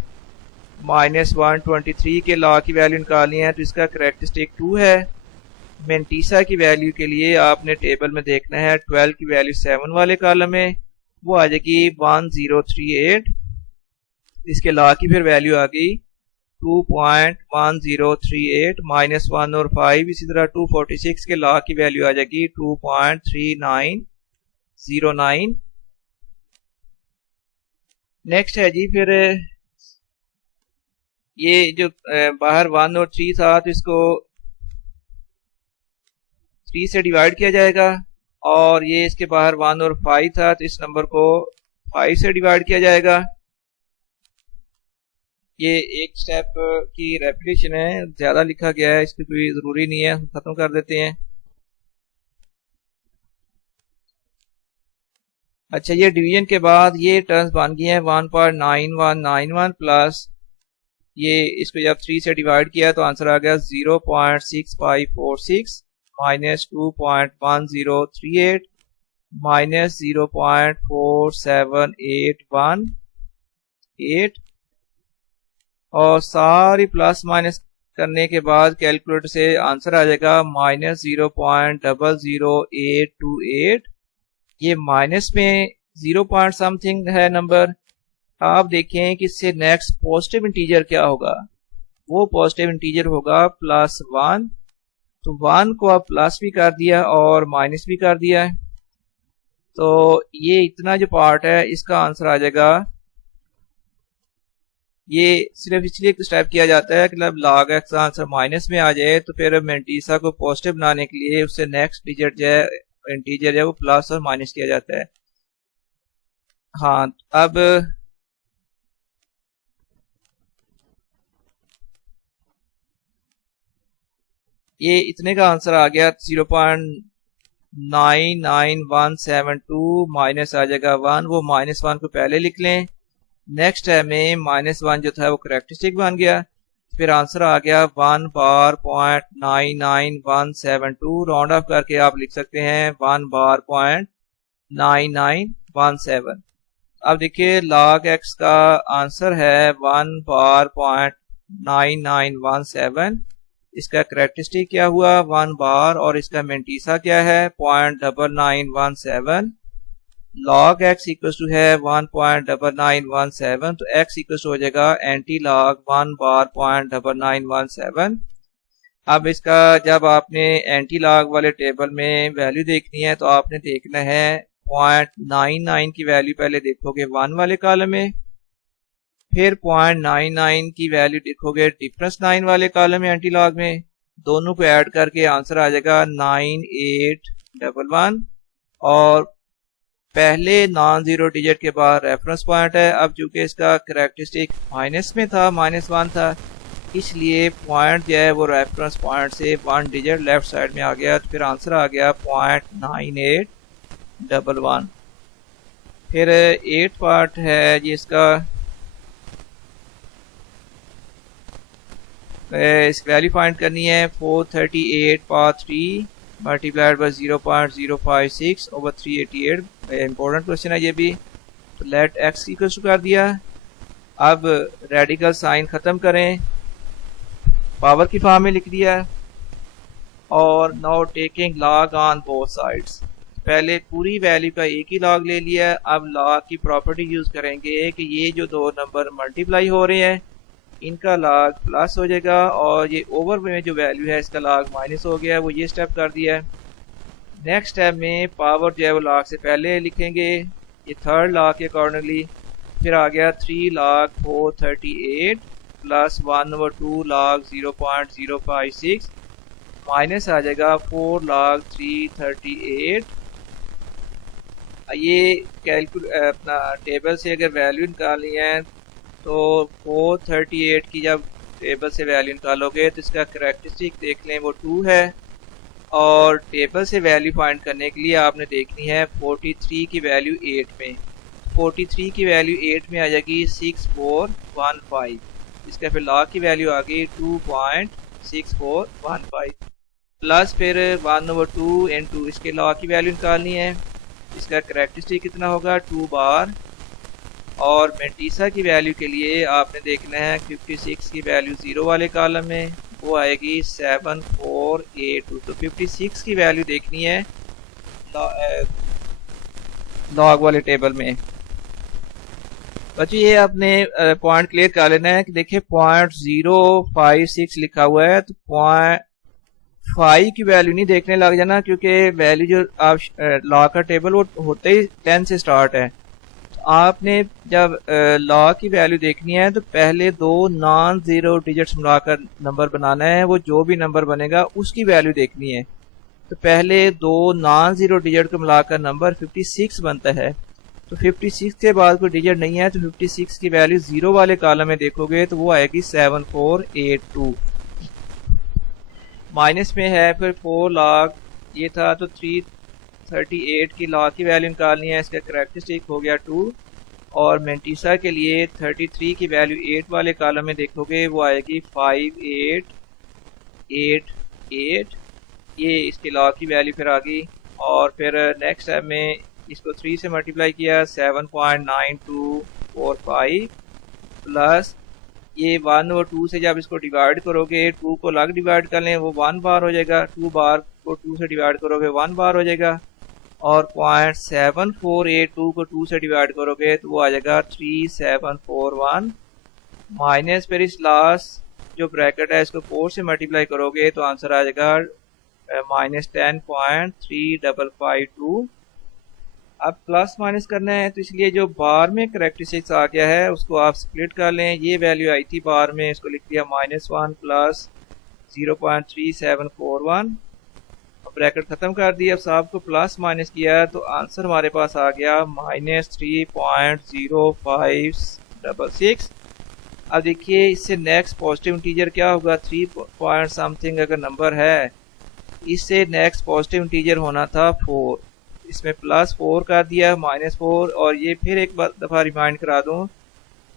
माइनस 123 के लॉ की वैल्यू निकालनी है तो इसका करेक्टरिस्टिक 2 है। मेंटीसा की वैल्यू के लिए आपने टेबल में देखना है 12 की वैल्यू 7 वाले कॉलम में, वो आ जाएगी 1038। इसके लॉ की फिर वैल्यू आ गई 2.1038 माइनस 1/5। इसी तरह 246 के लॉ की वैल्यू आ जाएगी 2.3909। नेक्स्ट है जी फिर ये जो बाहर 1 और 3 था तो इसको 3 से डिवाइड किया जाएगा, और ये इसके बाहर 1 और 5 था तो इस नंबर को 5 से डिवाइड किया जाएगा। ये एक स्टेप की रेपिटेशन है, ज्यादा लिखा गया है, इसकी कोई जरूरी नहीं है, खत्म कर देते हैं। अच्छा, ये डिवीजन के बाद ये टर्म्स बन गई हैं 1.9191 प्लस ये, इसको जब 3 से डिवाइड किया तो आंसर आ गया 0.6546 माइनस 2.1038 माइनस 0.4781 और सारी प्लस माइनस करने के बाद कैलकुलेटर से आंसर आ जाएगा माइनस 0.000828। ये माइनस में 0 पॉइंट समथिंग है नंबर। आप देखें कि इससे नेक्स्ट पॉजिटिव इंटीजर क्या होगा, वो पॉजिटिव इंटीजर होगा +1। तो 1 को आप प्लस भी कर दिया और माइनस भी कर दिया है, तो ये इतना जो पार्ट है इसका आंसर आ जाएगा। ये सिर्फ इसलिए स्टेप किया जाता है कि जब log x का आंसर माइनस में आ जाए तो फिर मेंटीसा को पॉजिटिव बनाने के लिए उससे नेक्स्ट डिजिट जो है इंटीजर जो है वो प्लस और माइनस किया जाता है। हाँ, अब ये इतने का आंसर आ गया 0.99172 माइनस आ जाएगा 1, वो -1 को पहले लिख लें। नेक्स्ट है में -1 जो था वो करेक्टरिस्टिक बन गया, फिर आंसर आ गया 1 बार .99172, राउंड ऑफ करके आप लिख सकते हैं 1 बार .9917। अब देखिए log x का आंसर है 1 बार .9917, इसका करेक्टरिस्टिक क्या हुआ 1 बार, और इसका मेंटीसा क्या है 0.9917। log x इक्वल टू है 1.9917, तो x इक्वल हो जाएगा एंटी log 1 बार .9917। अब इसका जब आपने एंटी log वाले टेबल में वैल्यू देखनी है तो आपने देखना है 0.99 की वैल्यू पहले देखोगे 1 वाले कॉलम में, फिर 0.99 की वैल्यू देखोगे डिफरेंस 9 वाले कॉलम में एंटी लॉग में, दोनों को ऐड करके आंसर आ जाएगा 9811, और पहले नॉन जीरो डिजिट के बाद रेफरेंस पॉइंट है। अब चूंकि इसका करेक्टरिस्टिक माइनस में था, -1 था, इसलिए पॉइंट जो है वो रेफरेंस पॉइंट से 1 डिजिट लेफ्ट साइड में आ गया, तो फिर आंसर आ गया 0.9811। फिर 8 पार्ट है जिसका इस वैल्यू फाइंड करनी है 438 part 3 multiplied by 0.056 over 388। Important question है ये भी। तो लेट x इक्वल टू कर दिया। अब रेडिकल साइन खत्म करें, पावर की फॉर्म में लिख दिया, और now taking log on both sides. पहले पूरी वैल्यू का एक ही लॉग ले लिया, अब लॉग की प्रॉपर्टी यूज करेंगे कि ये जो दो नंबर मल्टीप्लाई हो रहे हैं इनका लॉग प्लस हो जाएगा, और ये ओवर में जो वैल्यू है इसका लॉग माइनस हो गया, वो ये स्टेप कर दिया है। नेक्स्ट स्टेप में पावर जो है वो लॉग से पहले लिखेंगे, ये थर्ड लॉग के अकॉर्डिंगली। फिर आ गया 3 log 438 प्लस 1/2 log 0.056 माइनस आ जाएगा 4 log 338। ये अपना टेबल से अगर वैल्यू निकालनी है तो 438 की जब टेबल से वैल्यू निकालोगे तो इसका करेक्टरिस्टिक देख लें वो 2 है, और टेबल से वैल्यू फाइंड करने के लिए आपने देखनी है 43 की वैल्यू 8 में। 43 की वैल्यू 8 में आ जाएगी 6415, इसका फिर लॉग की वैल्यू आ गई 2.6415 प्लस फिर 1/2 इंटू इसके लॉग की वैल्यू निकालनी है, इसका करेक्टरिस्टिक कितना होगा 2 बार, और मेंटीसा की वैल्यू के लिए आपने देखना है 56 की वैल्यू 0 वाले कॉलम में, वो आएगी 7482। तो 56 की वैल्यू देखनी है लॉग वाले टेबल में। बच्चों ये आपने पॉइंट क्लियर कर लेना है कि देखिए 0.056 लिखा हुआ है, तो 0.5 की वैल्यू नहीं देखने लग जाना, क्योंकि वैल्यू जो आप लॉग का टेबल वो होते ही 10 से स्टार्ट है। आपने जब लॉ की वैल्यू देखनी है तो पहले दो नॉन जीरो डिजिट्स मिलाकर नंबर बनाना है, वो जो भी नंबर बनेगा उसकी वैल्यू देखनी है। तो पहले दो नॉन जीरो डिजिट को मिलाकर नंबर 56 बनता है। तो 56 के बाद कोई डिजिट नहीं है तो 56 की वैल्यू जीरो वाले कॉलम में देखोगे तो वो आएगी 7482। माइनस में है फिर 4 लाख ये था तो 338 की लॉ की वैल्यू निकालनी है, इसका करेक्टरिस्टिक हो गया 2। और मेंटीसा के लिए 33 की वैल्यू 8 वाले कॉलम में देखोगे वो आएगी 5888, ये इसके लॉ की वैल्यू फिर आ गई। और फिर नेक्स्ट स्टेप में इसको 3 से मल्टीप्लाई किया 7.9245 प्लस ये 1 और 2 से जब इसको डिवाइड करोगे 2 को अलग डिवाइड कर लें वो 1 बार हो जाएगा, 2 बार को 2 से डिवाइड करोगे 1 बार हो जाएगा। और 0.7482 को 2 से डिवाइड करोगे तो वो आ जाएगा 3741 माइनस फिर इस लास्ट जो ब्रैकेट है इसको 4 से मल्टीप्लाई करोगे तो आंसर आ जाएगा -10.3552। अब प्लस माइनस करना है तो इसलिए जो बार में करेक्टरिस्टिक्स आ गया है उसको आप स्प्लिट कर लें। ये वैल्यू आई थी बार में, इसको लिख दिया -1 प्लस 0.3741, ब्रैकेट खत्म कर दिया। अब साहब को प्लस माइनस किया तो आंसर हमारे पास आ गया -3.0566। अब देखिए इससे नेक्स्ट पॉजिटिव इंटीजर क्या होगा, 3 पॉइंट समथिंग अगर नंबर है इससे नेक्स्ट पॉजिटिव इंटीजर होना था 4, इसमें +4 कर दिया -4। और ये फिर एक दफ़ा रिमाइंड करा दूं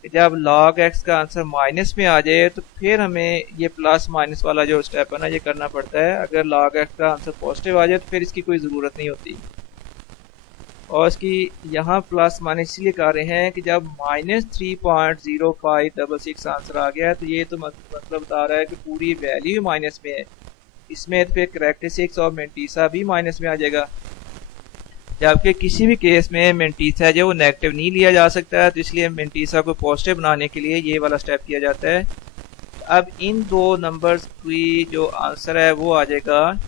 कि जब log x का आंसर माइनस में आ जाए तो फिर हमें ये प्लस माइनस वाला जो स्टेप है ना ये करना पड़ता है। अगर log x का आंसर पॉजिटिव आ जाए तो फिर इसकी कोई ज़रूरत नहीं होती। और इसकी यहाँ प्लस माइनस इसलिए कर रहे हैं कि जब -3.0566 आंसर आ गया तो ये तो मतलब बता रहा है कि पूरी वैल्यू माइनस में है, इसमें फिर करेक्टरिस्टिक्स और मेंटीसा भी माइनस में आ जाएगा। जबकि किसी भी केस में मेंटीसा जो वो नेगेटिव नहीं लिया जा सकता है, तो इसलिए मेंटीसा को पॉजिटिव बनाने के लिए ये वाला स्टेप किया जाता है। अब इन दो नंबर्स की जो आंसर है वो आ जाएगा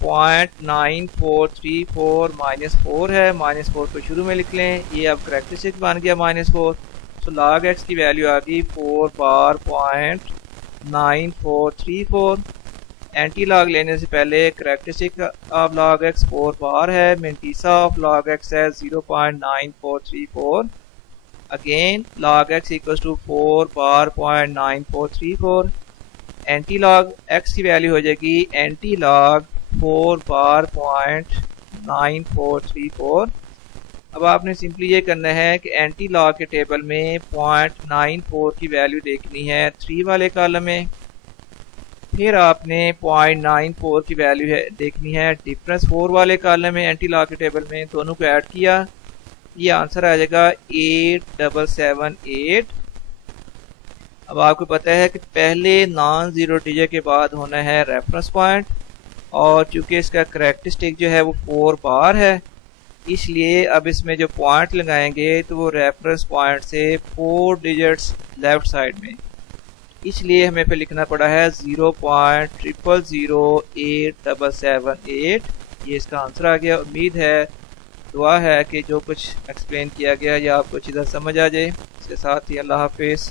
0.9434 -4 है, -4 को शुरू में लिख लें, ये अब करेक्टरिस्टिक बन गया -4। तो log x की वैल्यू आ गई 4 बार 0.9434। एंटी लॉग लेने से पहले करेक्टरिस्टिक ऑफ log x 4 बार है, मेंटीसा ऑफ log x है 0.9434। Again log x equals to 4 बार 0.9434। एंटी लॉग x की वैल्यू हो जाएगी एंटी लॉग 4 बार 0.9434। अब आपने सिंपली ये करना है कि एंटी लॉग के टेबल में 0.94 की वैल्यू देखनी है 3 वाले कॉलम में, फिर आपने 0.94 की वैल्यू है देखनी है डिफरेंस 4 वाले कॉलम में एंटी लॉग के टेबल में, दोनों को ऐड किया, ये आंसर आ जाएगा 8778। अब आपको पता है कि पहले नॉन जीरो डिजिट के बाद होना है रेफरेंस पॉइंट, और चूंकि इसका करेक्टरिस्टिक जो है वो 4 बार है इसलिए अब इसमें जो पॉइंट लगाएंगे तो वो रेफरेंस पॉइंट से 4 डिजिट्स लेफ्ट साइड में, इसलिए हमें पे लिखना पड़ा है 0.000878। ये इसका आंसर आ गया। उम्मीद है, दुआ है कि जो कुछ एक्सप्लेन किया गया या आपको अच्छी तरह समझ आ जाए। इसके साथ ही अल्लाह हाफिज़।